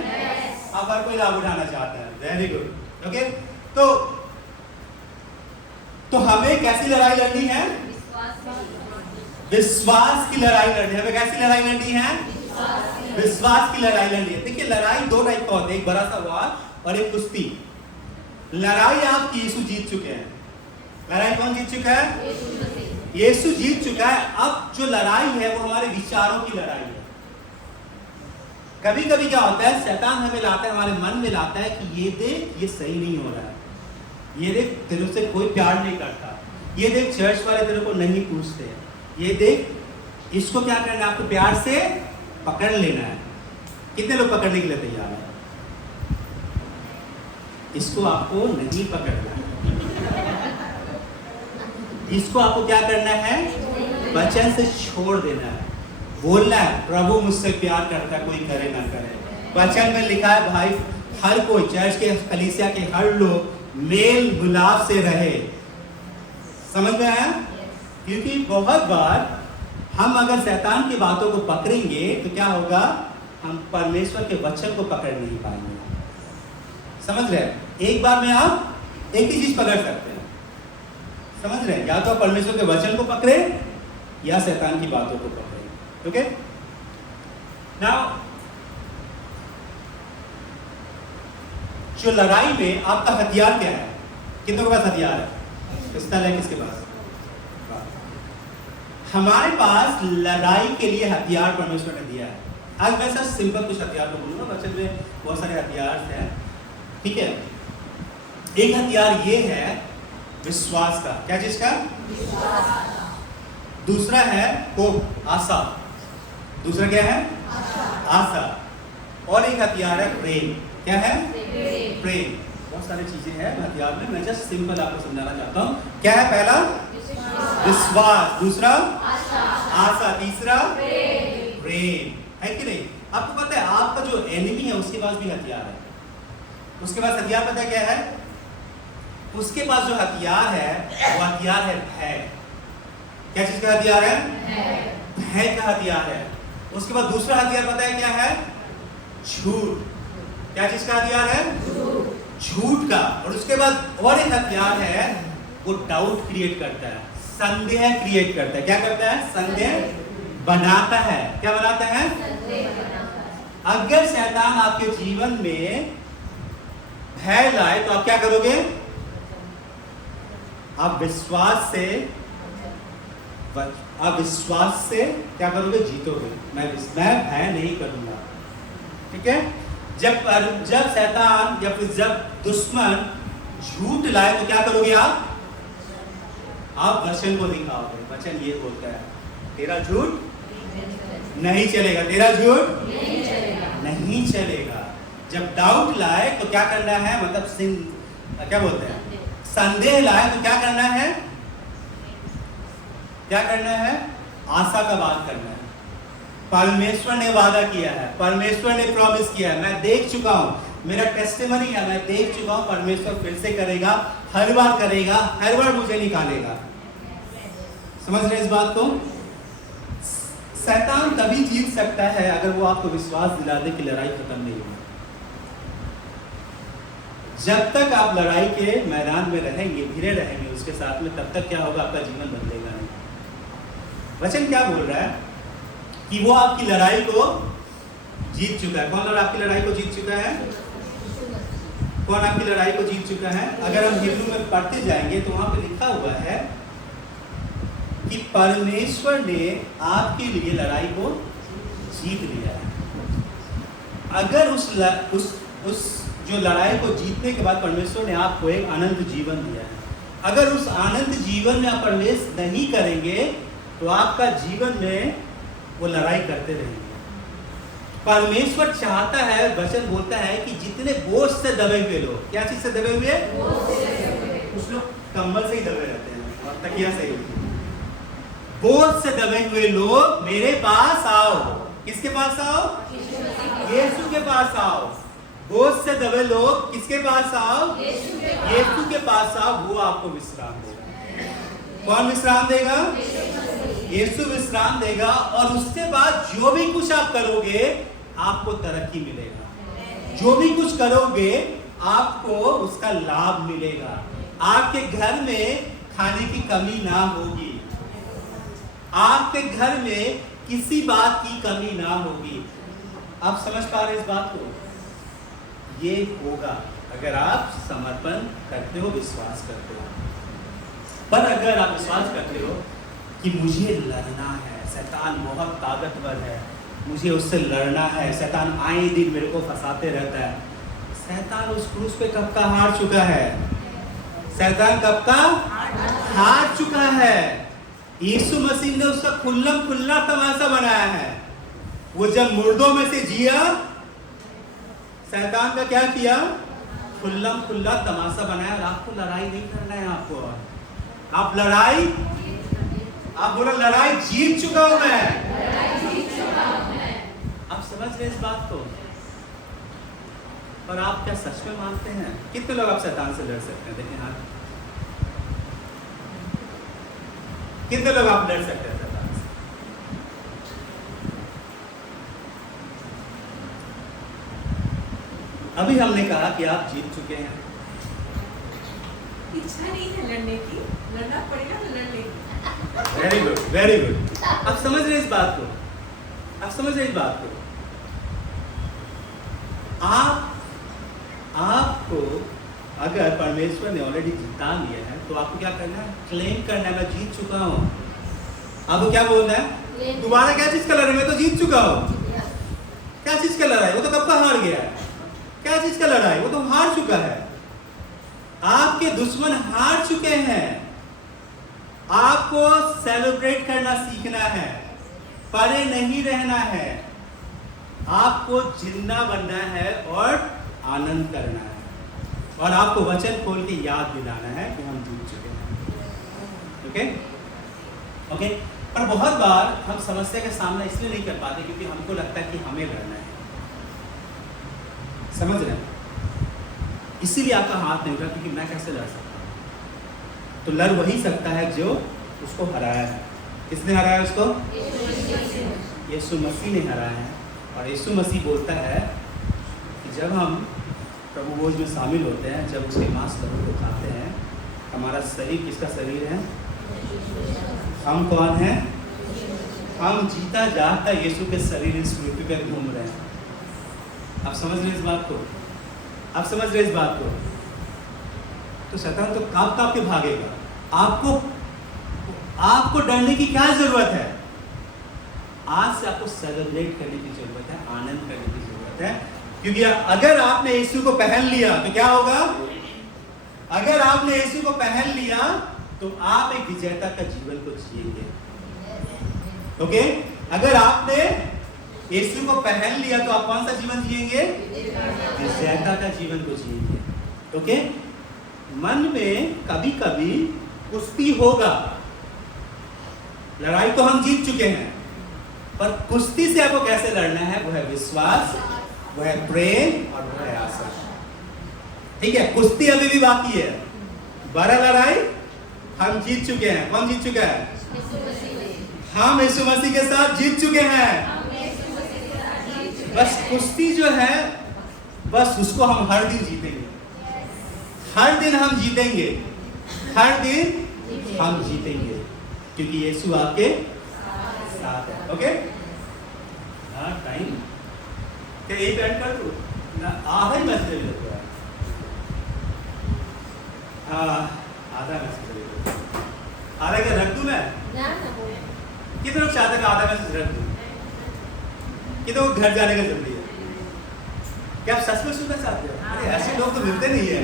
आप हर कोई लाभ उठाना चाहते हैं। Very good. ओके, तो हमें कैसी लड़ाई लड़नी है? विश्वास की लड़ाई लड़नी है। हमें कैसी लड़ाई लड़नी है? विश्वास की लड़ाई लड़नी है। देखिए, लड़ाई दो टाइप का होता है, एक बड़ा सा वार और एक कुश्ती। लड़ाई आपकी यीशु जीत चुके हैं। लड़ाई कौन जीत चुका है? यीशु जीत चुका है। अब जो लड़ाई है वो हमारे विचारों की लड़ाई है। कभी कभी क्या होता है, शैतान हमें लाता है, हमारे मन में लाता है कि ये देख, ये सही नहीं हो रहा है, ये देख तेरे से कोई प्यार नहीं करता, ये देख चर्च वाले तेरे को नहीं पूछते, ये देख इसको क्या करना है, आपको प्यार से पकड़ लेना है। कितने लोग पकड़ने के लिए तैयार हैं? इसको आपको नहीं पकड़ना है, इसको आपको क्या करना है? वचन से छोड़ देना है। बोलना है प्रभु मुझसे प्यार करता है, कोई करे ना करे। वचन में लिखा है भाई, हर कोई चर्च के, कलीसिया के हर लोग मेल मिलाप से रहे। समझ में आया? क्योंकि बहुत बार हम अगर शैतान की बातों को पकड़ेंगे तो क्या होगा? हम परमेश्वर के वचन को पकड़ नहीं पाएंगे। समझ रहे? एक बार में आप एक ही चीज पकड़ सकते हैं। समझ रहे? या तो परमेश्वर के वचन को पकड़े या शैतान की बातों को पकड़े। ओके, नाउ जो लड़ाई में आपका हथियार क्या है? कितनों के पास हथियार है? पिस्तौल है किसके पास? हमारे पास लड़ाई के लिए हथियार परमेश्वर ने दिया है। आज मैं सर सिंपल कुछ हथियार को बोलूंगा, वचन में बहुत सारे हथियार हैं, ठीक है। एक हथियार ये है विश्वास का, क्या चीज का? दूसरा है होप, आशा। दूसरा क्या है? आशा। और एक हथियार है प्रेम। क्या है? प्रेम। बहुत सारी चीजें हैं हथियार में, मैं जस्ट सिंपल आपको समझाना चाहता हूँ। क्या है? पहला विश्वास, दूसरा आशा, तीसरा प्रेम, है कि नहीं? आपको पता है आपका जो एनिमी है उसके पास भी हथियार है। उसके पास हथियार पता है क्या है? उसके पास जो हथियार है वो हथियार है भय। क्या चीज का हथियार है? भय का हथियार है। उसके बाद दूसरा हथियार पता है क्या है? झूठ। क्या चीज का हथियार है? झूठ का। और उसके बाद और एक हथियार है, वो डाउट क्रिएट करता है, संदेह क्रिएट करता है। क्या करता है? संदेह बनाता है। क्या बनाता है? अगर शैतान आपके जीवन में भय लाए तो आप क्या करोगे? आप विश्वास से क्या करोगे? जीतोगे। मैं भय नहीं करूंगा, ठीक है। जब शैतान या फिर जब दुश्मन झूठ लाए तो क्या करोगे आप वचन को दिखाओगे। वचन ये बोलता है तेरा झूठ नहीं चलेगा, तेरा झूठ नहीं चलेगा। जब डाउट लाए तो क्या करना है? मतलब क्या बोलते हैं? संदेह लाए तो क्या करना है? क्या करना है? आशा का बात करना है। परमेश्वर ने वादा किया है, परमेश्वर ने प्रॉमिस किया है, मैं देख चुका हूं, मेरा टेस्टिमनी है, मैं देख चुका हूं, परमेश्वर फिर से करेगा, हर बार करेगा, हर बार मुझे निकालेगा। समझ रहे इस बात को? शैतान तभी जीत सकता है अगर वो आपको विश्वास दिला दे कि लड़ाई खत्म नहीं होगी। जब तक आप लड़ाई के मैदान में रहेंगे, भिड़े रहेंगे उसके साथ में, तब तक क्या होगा? आपका जीवन बदलेगा नहीं। वचन क्या बोल रहा है कि वो आपकी लड़ाई को जीत चुका है। कौन आपकी लड़ाई को जीत चुका है? कौन आपकी लड़ाई को जीत चुका है? अगर हम हिब्रू में पढ़ते जाएंगे तो वहां पे लिखा हुआ है कि परमेश्वर ने आपके लिए लड़ाई को जीत लिया है। अगर उस जो लड़ाई को जीतने के बाद परमेश्वर ने आपको एक अनंत जीवन दिया है, अगर उस अनंत जीवन में आप प्रवेश नहीं करेंगे तो आपका जीवन में वो लड़ाई करते रहेंगे। परमेश्वर चाहता है, वचन बोलता है कि जितने बोझ से दबे हुए लोग, क्या चीज से दबे हुए? कुछ लोग कंबल से ही दबे रहते हैं और तकिया से ही। बोझ से दबे हुए लोग मेरे पास आओ। किसके पास आओ? यीशु के पास आओ। बोझ से दबे लोग किसके पास आओ? यीशु के पास आओ, वो आपको विश्राम देगा। कौन विश्राम देगा? यीशु विश्राम देगा। और उसके बाद जो भी कुछ आप करोगे आपको तरक्की मिलेगा। जो भी कुछ करोगे आपको उसका लाभ मिलेगा। आपके घर में खाने की कमी ना होगी, आपके घर में किसी बात की कमी ना होगी। आप समझ पा रहे इस बात को? ये होगा अगर आप समर्पण करते हो, विश्वास करते हो। पर अगर आप विश्वास करते हो कि मुझे लड़ना है, शैतान बहुत ताकतवर है, मुझे उससे लड़ना है, शैतान आए दिन मेरे को फंसाते रहता है। शैतान उस क्रूस पे कब का हार चुका है? शैतान कब का हार चुका है? यीशु मसीह ने उसका खुल्ला तमाशा बनाया है। वो जब मुर्दों में से जिया, शैतान का क्या किया? खुल्ला तमाशा बनाया। और आपको लड़ाई नहीं करना है। आप लड़ाई, आप बोलो लड़ाई जीत चुका हूं मैं। आप समझ रहे इस बात को? और आप क्या सच में मानते हैं? कितने लोग आप शैतान से लड़ सकते हैं? देखें हाथ। कितने लोग आप लड़ सकते हैं शैतान से? अभी हमने कहा कि आप जीत चुके हैं। इच्छा नहीं है लड़ने की, लड़ना पड़ेगा तो लड़ लेंगे। Very good, very good. आप समझ रहे इस बात को? आप समझ रहे इस बात को? आपको अगर परमेश्वर ने ऑलरेडी जिता लिया है तो आपको क्या करना है? क्लेम करना है, मैं जीत चुका हूं। आपको क्या बोलना है? दोबारा क्या चीज का लड़े? मैं तो जीत चुका हूं। क्या चीज का लड़ाई? वो तो कब का हार गया है। क्या चीज का लड़ाई? वो तो हार चुका है। आपके दुश्मन हार चुके हैं। आपको सेलिब्रेट करना सीखना है, परे नहीं रहना है, आपको जिंदा बनना है और आनंद करना है, और आपको वचन खोल के याद दिलाना है कि हम जीत चुके हैं। Okay okay. पर बहुत बार हम समस्या का सामना इसलिए नहीं कर पाते क्योंकि हमको लगता है कि हमें लड़ना है। समझ रहे हैं? इसीलिए आपका हाथ नहीं उठा, क्योंकि मैं कैसे लड़ सकता हूं? तो लड़ वही सकता है जो उसको हराया है। किसने हराया उसको? यीशु मसीह ने हराया है। और यीशु मसीह बोलता है कि जब हम प्रभु भोज में शामिल होते हैं, जब उसके मांस लहू को खाते हैं, हमारा शरीर किसका शरीर है? हम कौन हैं? हम जीता जागता यीशु के शरीर इस पृथ्वी पे घूम रहे हैं। आप समझ रहे इस बात को? आप समझ रहे इस बात को? तो शैतान तो कांप कांप के भागेगा। आपको डरने की क्या जरूरत है? आज से आपको सेलिब्रेट करने की जरूरत है, आनंद करने की जरूरत है, क्योंकि अगर आपने यीशु को पहन लिया तो क्या होगा? अगर आपने यीशु को पहन लिया तो आप एक विजेता का जीवन को जिएंगे। ओके? अगर आपने यीशु को पहन लिया तो आप कौन सा जीवन जिएंगे? विजेता का जीवन को जिएंगे। ओके? मन में कभी कभी कुश्ती होगा। लड़ाई तो हम जीत चुके हैं, पर कुश्ती से आपको कैसे लड़ना है? वो है विश्वास, वो है प्रेम और वो है आशा। ठीक है? कुश्ती अभी भी बाकी है। बड़ा लड़ाई हम जीत चुके हैं। कौन जीत चुका है? हम यीशु मसीह के साथ जीत चुके हैं। बस कुश्ती जो है, बस उसको हम हर दिन जीतेंगे। हर दिन हम जीतेंगे। हर दिन हम जीतेंगे, क्योंकि यीशु आपके साथ है। ओके? हाँ, टाइम क्या एक एड कर दूं ना? आधा ही मैसेज ले लो। आधा मैसेज ले लो। आधा क्या रख दूं मैं? कितने लोग चाहते हैं आधा मैसेज रख दूं? कितने को घर जाने का जल्दी है? क्या आप सच में सुनना चाहते हो? अरे ऐसे लोग तो मिलते नहीं है।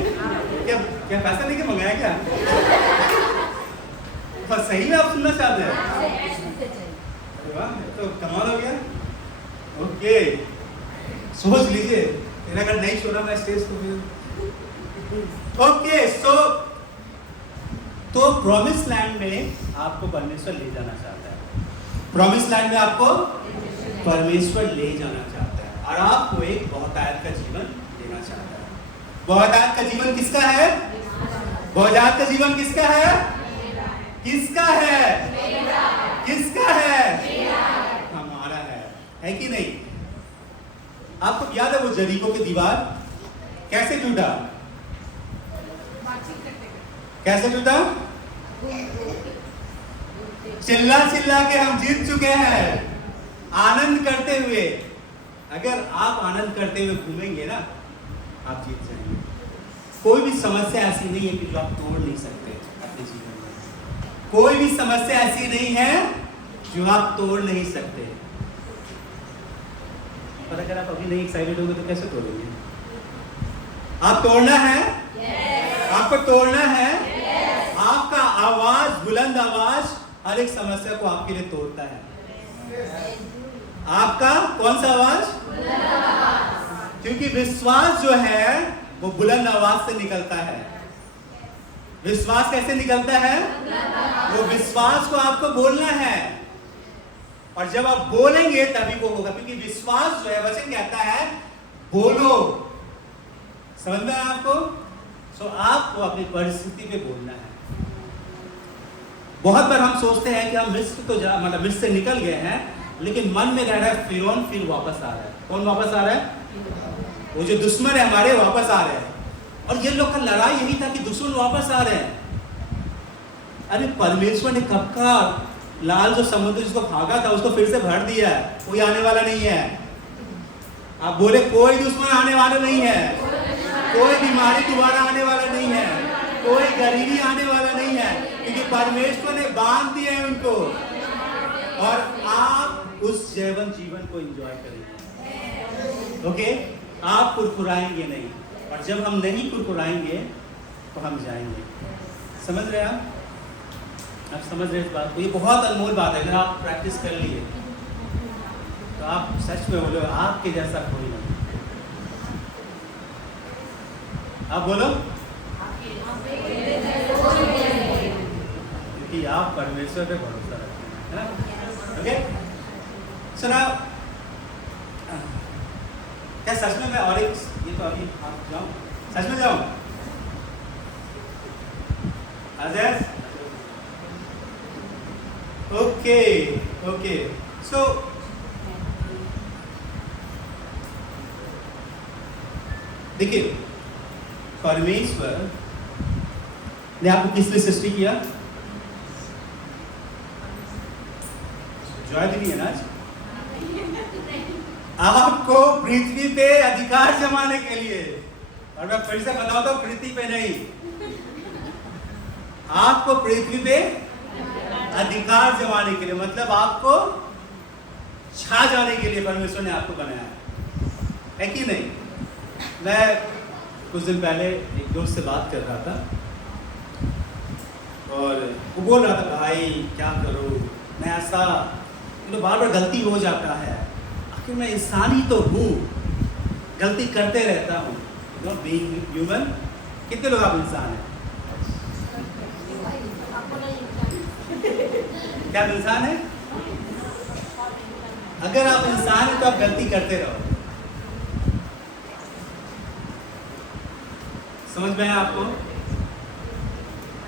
क्या पैसा लेके मंगाया क्या? और सही में आप सुनना चाहते हैं? तो कमाल हो गया। ओके, सोच लीजिए, अगर नहीं छोड़ा मैं स्टेज को फिर। ओके, तो प्रॉमिस लैंड में आपको परमेश्वर ले जाना चाहता है। प्रॉमिस लैंड में आपको परमेश्वर ले जाना चाहता है, और आपको एक बहुतायत का जीवन देना चाहता है। बहुतायत का जीवन किसका है? बहुतायत का जीवन किसका है? किसका है? किसका है? हमारा है कि नहीं? आपको याद है वो जरीको की दीवार कैसे टूटा? कैसे टूटा? चिल्ला चिल्ला के हम जीत चुके हैं, आनंद करते हुए। अगर आप आनंद करते हुए घूमेंगे ना, आप जीत जाएंगे। कोई भी समस्या ऐसी नहीं है कि जो आप तोड़ नहीं सकते अपने जीवन में। कोई भी समस्या ऐसी नहीं है जो आप तोड़ नहीं सकते। पर अगर आप अभी नहीं एक्साइटेड होंगे तो कैसे तोड़ेंगे? आप तोड़ना है। आपको तोड़ना है। आपका आवाज, बुलंद आवाज हर एक समस्या को आपके लिए तोड़ता है। आपका कौन सा आवाज? क्योंकि विश्वास जो है वो बुलंद आवाज से निकलता है। विश्वास कैसे निकलता है? वो विश्वास को आपको बोलना है, और जब आप बोलेंगे तभी वो होगा, क्योंकि विश्वास जो है, वचन कहता है बोलो। समझ में आया आपको? सो आपको अपनी परिस्थिति पे बोलना है। बहुत बार हम सोचते हैं कि हम मिस्र तो मतलब मिस्र से निकल गए हैं, लेकिन मन में रह रहा है फिरौन फिर वापस आ रहा है। कौन वापस आ रहा है? वो जो दुश्मन है हमारे वापस आ रहे हैं। और ये लोग का लड़ाई यही था कि दुश्मन वापस आ रहे हैं। अरे परमेश्वर ने कब का लाल जो समुद्र जिसको भागा था उसको फिर से भर दिया है। कोई आने वाला नहीं है। आप बोले कोई दुश्मन आने वाला नहीं है, कोई बीमारी दोबारा आने वाला नहीं है, कोई गरीबी आने वाला नहीं है, क्योंकि परमेश्वर ने बांध दिया है उनको, और आप उस जीवन को एंजॉय करेंगे। ओके, आप कुरकुराएंगे नहीं, और जब हम नहीं कुरकुराएंगे तो हम जाएंगे। समझ रहे हैं आप समझ रहे हैं इस बात को? ये बहुत अनमोल बात है। अगर आप प्रैक्टिस कर लिए तो आप सच में बोलो आपके जैसा कोई नहीं। आप बोलो, क्योंकि आप परमेश्वर पे भरोसा रखते हैं, है ना? ओके, सुना क्या सच में मैं और एक, ये तो अभी आप जाऊं, सच में जाऊं अजय? ओके ओके, सो देखिए, परमेश्वर ने आपको किस लिए सृष्टि किया? जॉय दी है ना आज? आपको पृथ्वी पे अधिकार जमाने के लिए। और मैं फिर से बताता हूं, पृथ्वी पे नहीं, आपको पृथ्वी पे अधिकार जमाने के लिए, मतलब आपको छा जाने के लिए परमेश्वर ने आपको बनाया है कि नहीं? मैं कुछ दिन पहले एक दोस्त से बात कर रहा था और वो बोल रहा था, भाई क्या करूं, मैं ऐसा तो बार बार गलती हो जाता है, आखिर मैं इंसान ही तो हूँ, गलती करते रहता हूँ। You know, being human. कितने लोग आप इंसान हैं? क्या आप इंसान है? अगर आप इंसान हैं तो आप गलती करते रहो। समझ में है आपको?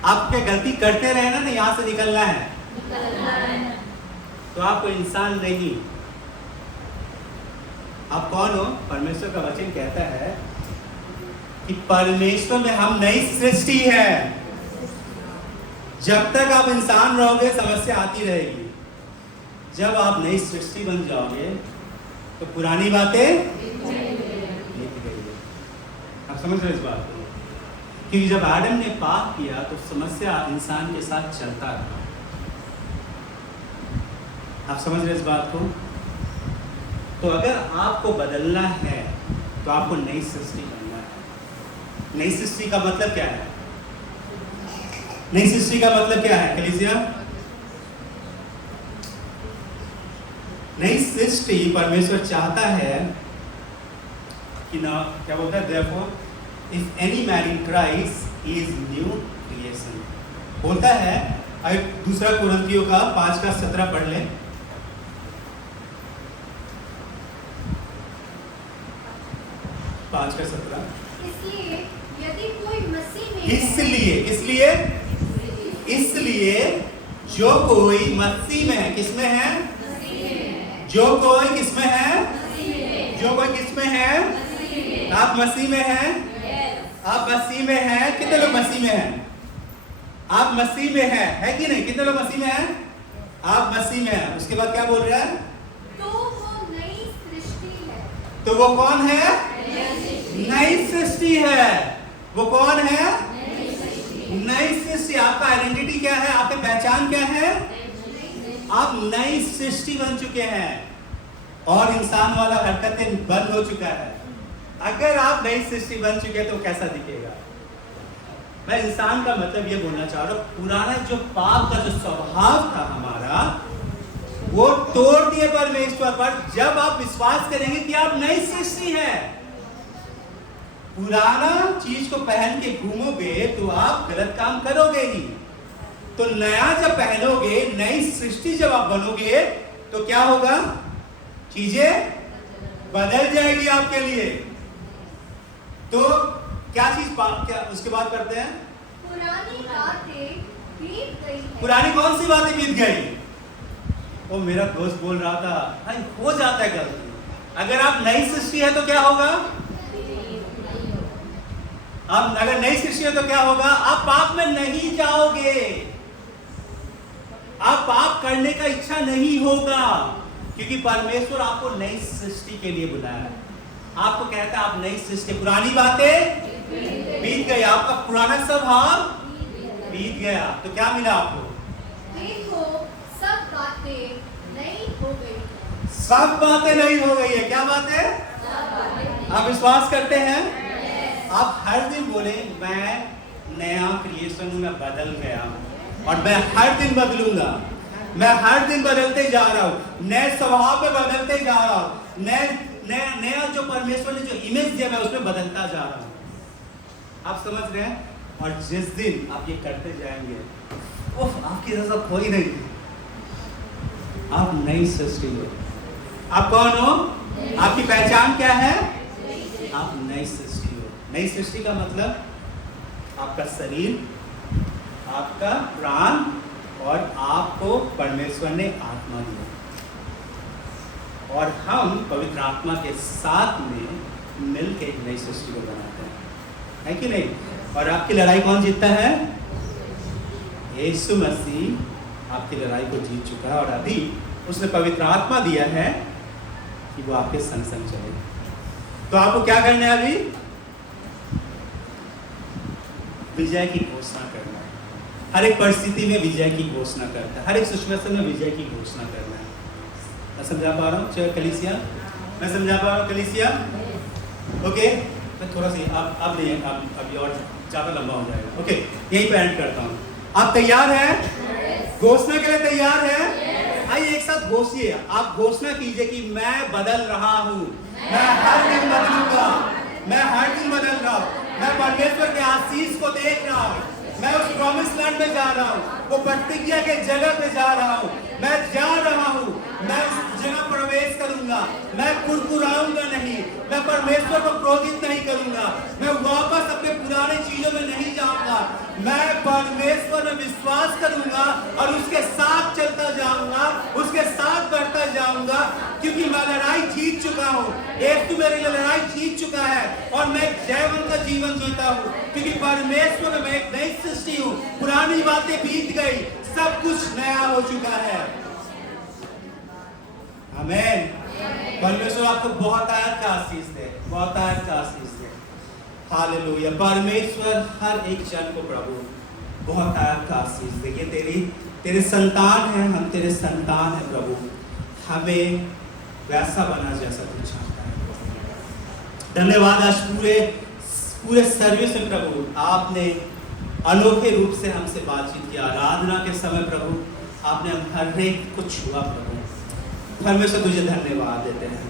आपके गलती करते रहे ना, यहां से निकलना है तो आपको इंसान नहीं। आप कौन हो? परमेश्वर का वचन कहता है कि परमेश्वर में हम नई सृष्टि है। जब तक आप इंसान रहोगे समस्या आती रहेगी। जब आप नई सृष्टि बन जाओगे तो पुरानी बातें बीत गई। आप समझ रहे इस बात को? क्योंकि जब आदम ने पाप किया तो समस्या इंसान के साथ चलता रहा। आप समझ रहे इस बात को? तो अगर आपको बदलना है तो आपको नई सृष्टि बनना है। नई सृष्टि का मतलब क्या है? नई सृष्टि का मतलब क्या है कलीसिया? नई सृष्टि परमेश्वर चाहता है कि ना, क्या बोलता है? Therefore, if any man in Christ, he is new creation. बोलता है, अब दूसरा कुरिन्थियों का 5:17 पढ़ लें। 5:17। इसलिए यदि कोई मसीह में इसलिए जो कोई मसीह में है, किसमें है? जो कोई किसमें है? जो कोई किसमें है? आप मसीह में हैं? आप मसीह में हैं? कितने लोग मसीह में हैं? आप मसीह में हैं, है कि नहीं? कितने लोग मसीह में हैं? आप मसीह में हैं। उसके बाद क्या बोल रहा है? तो वो नई सृष्टि है। तो वो कौन है? नई सृष्टि है। वो कौन है? नई सृष्टि। आपका आइडेंटिटी क्या है? आपकी पहचान क्या है? आप नई सृष्टि बन चुके हैं और इंसान वाला हरकतें बंद हो चुका है। अगर आप नई सृष्टि बन चुके हैं तो कैसा दिखेगा? मैं इंसान का मतलब ये बोलना चाह रहा हूं, पुराना जो पाप का जो स्वभाव था हमारा, वो तोड़ दिए परमेश्वर पर। जब आप विश्वास करेंगे कि आप नई सृष्टि है, पुराना चीज को पहन के घूमोगे तो आप गलत काम करोगे ही। तो नया जब पहनोगे, नई सृष्टि जब आप बनोगे तो क्या होगा? चीजें बदल जाएगी आपके लिए। तो क्या चीज क्या उसके बाद करते हैं? पुरानी बातें बीत गई है। पुरानी कौन सी बातें बीत गई? वो मेरा दोस्त बोल रहा था, भाई हो जाता है गलती। अगर आप नई सृष्टि है तो क्या होगा? आप अगर नई सृष्टि है तो क्या होगा? आप पाप में नहीं जाओगे। आप पाप करने का इच्छा नहीं होगा, क्योंकि परमेश्वर आपको नई सृष्टि के लिए बुलाया है। आपको कहता है आप नई सृष्टि, पुरानी बातें बीत गई, आपका पुराना स्वभाव बीत गया। तो क्या मिला आपको? देखो सब बातें नई हो गई। सब बातें नई हो गई है। क्या बात है? आप विश्वास करते हैं? आप हर दिन बोले मैं नया क्रिएशन हूं, मैं बदल गया हूं और मैं हर दिन बदलूंगा। मैं हर दिन बदलते जा रहा हूं, नए स्वभाव में बदलते जा रहा हूं, नया जो परमेश्वर ने जो इमेज दिया मैं उसमें बदलता जा रहा हूं। आप समझ रहे हैं? और जिस दिन आप ये करते जाएंगे, उफ, आपकी जैसा कोई नहीं, आप नई सृष्टि हो। आप कौन हो? आपकी पहचान क्या है? आप नई सृष्टि हो। नई सृष्टि का मतलब आपका शरीर, आपका प्राण और आपको परमेश्वर ने आत्मा दिया और हम पवित्र आत्मा के साथ में मिलकर एक नई सृष्टि को बनाते हैं, है कि नहीं? और आपकी लड़ाई कौन जीतता है? यीशु मसीह आपकी लड़ाई को जीत चुका है और अभी उसने पवित्र आत्मा दिया है कि वो आपके संग संग चले। तो आपको क्या करना है? अभी विजय की घोषणा करना है। हर एक परिस्थिति में विजय की घोषणा करता है, हर एक सिचुएशन में विजय की घोषणा करना है। मैं समझा पा रहा हूँ कलीसिया? मैं समझा पा रहा हूँ कलीसिया? ओके, मैं थोड़ा सी अब नहीं, अभी और ज़्यादा लंबा हो जाएगा। ओके, यहीं पे एंड करता हूँ। आप तैयार हैं? घोषणा के लिए तैयार हैं? आइए एक साथ घोषिए। आप घोषणा कीजिए कि मैं बदल रहा हूँ, मैं हर दिन बदलूंगा, मैं हर दिन बदल रहा हूँ, मैं परमेश्वर के आशीष को देख रहा हूँ, मैं उस प्रॉमिस लैंड में जा रहा हूँ, वो प्रतिज्ञा के जगह पे जा रहा हूँ, मैं जा रहा हूँ, मैं उस जगह प्रवेश करूंगा, मैं कुरकुराऊंगा नहीं, मैं परमेश्वर को क्रोधित नहीं करूंगा, मैं वापस अपने पुराने चीजों में नहीं जाऊंगा, मैं परमेश्वर में विश्वास करूंगा और उसके साथ चलता जाऊंगा, उसके साथ बढ़ता जाऊंगा, क्योंकि मैं लड़ाई जीत चुका हूँ। यीशु मेरे लिए लड़ाई जीत चुका है और मैं जयवंत का जीवन जीता हूँ, क्योंकि परमेश्वर में मैं एक नई सृष्टि हूँ। पुरानी बातें बीत गई, सब कुछ नया हो चुका है। आमीन। परमेश्वर आपको बहुत आयत का आशीष दे, बहुत आयत का आशीष दे। हालेलुया। परमेश्वर हर एक जन को प्रभु बहुत आयत का आशीष दे। ये तेरे संतान हैं, हम तेरे संतान हैं प्रभु, हमें वैसा बना जैसा तू चाहता है। धन्यवाद। आज पूरे सर्विस में प्रभु आपने अनोखे रूप से हमसे बातचीत किया। आराधना के समय प्रभु आपने हम हर एक को छुआ प्रभु। परमेश्वर तुझे धन्यवाद देते हैं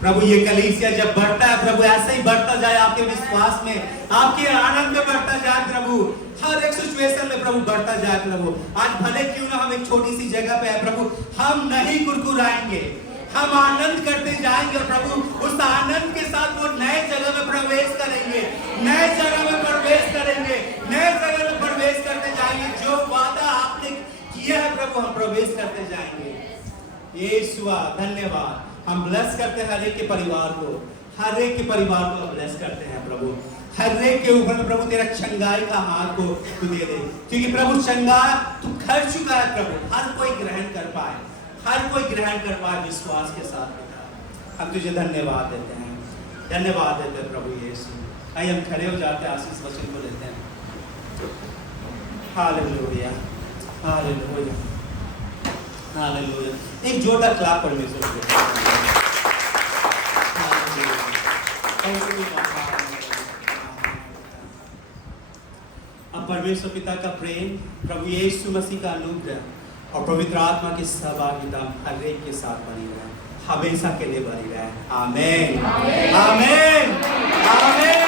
प्रभु। ये कलीसिया जब बढ़ता है प्रभु, ऐसे ही बढ़ता जाए आपके विश्वास में, आपके आनंद में बढ़ता जाए प्रभु, हर एक सिचुएशन में प्रभु बढ़ता जाए प्रभु। आज भले क्यों ना हम एक छोटी सी जगह पे है प्रभु, हम नहीं कुरकुराएंगे, हम आनंद करते जाएंगे प्रभु। उस आनंद के साथ वो नए जगह में प्रवेश करेंगे, नए जगह में प्रवेश करेंगे, नए जगह में प्रवेश करते जाएंगे। जो वादा आपने किया है प्रभु, हम प्रवेश करते जाएंगे। यीशुआ धन्यवाद। हम ब्लेस करते हैं हर एक के परिवार को, हर एक के परिवार को हम ब्लेस करते हैं प्रभु। हर एक के ऊपर प्रभु तेरा चंगाई का हाथ को तू दे दे, क्योंकि प्रभु चंगाई तू कर चुका है प्रभु। हर कोई ग्रहण कर पाए, हर कोई ग्रहण कर पाए विश्वास के साथ। हम तुझे धन्यवाद देते हैं, धन्यवाद देते हैं प्रभु यीशु। आइए हम खड़े हो जाते हैं, आशीष वचन को लेते हैं। Hallelujah, hallelujah, hallelujah. एक जोरदार क्लैप परमेश्वर को। अब परमेश्वर पिता का प्रेम, प्रभु यीशु मसीह का अनुग्रह और पवित्र आत्मा की सहभागिता हर एक के साथ बनी रहे, हमेशा के लिए बनी रहे। आमीन, आमीन, आमीन।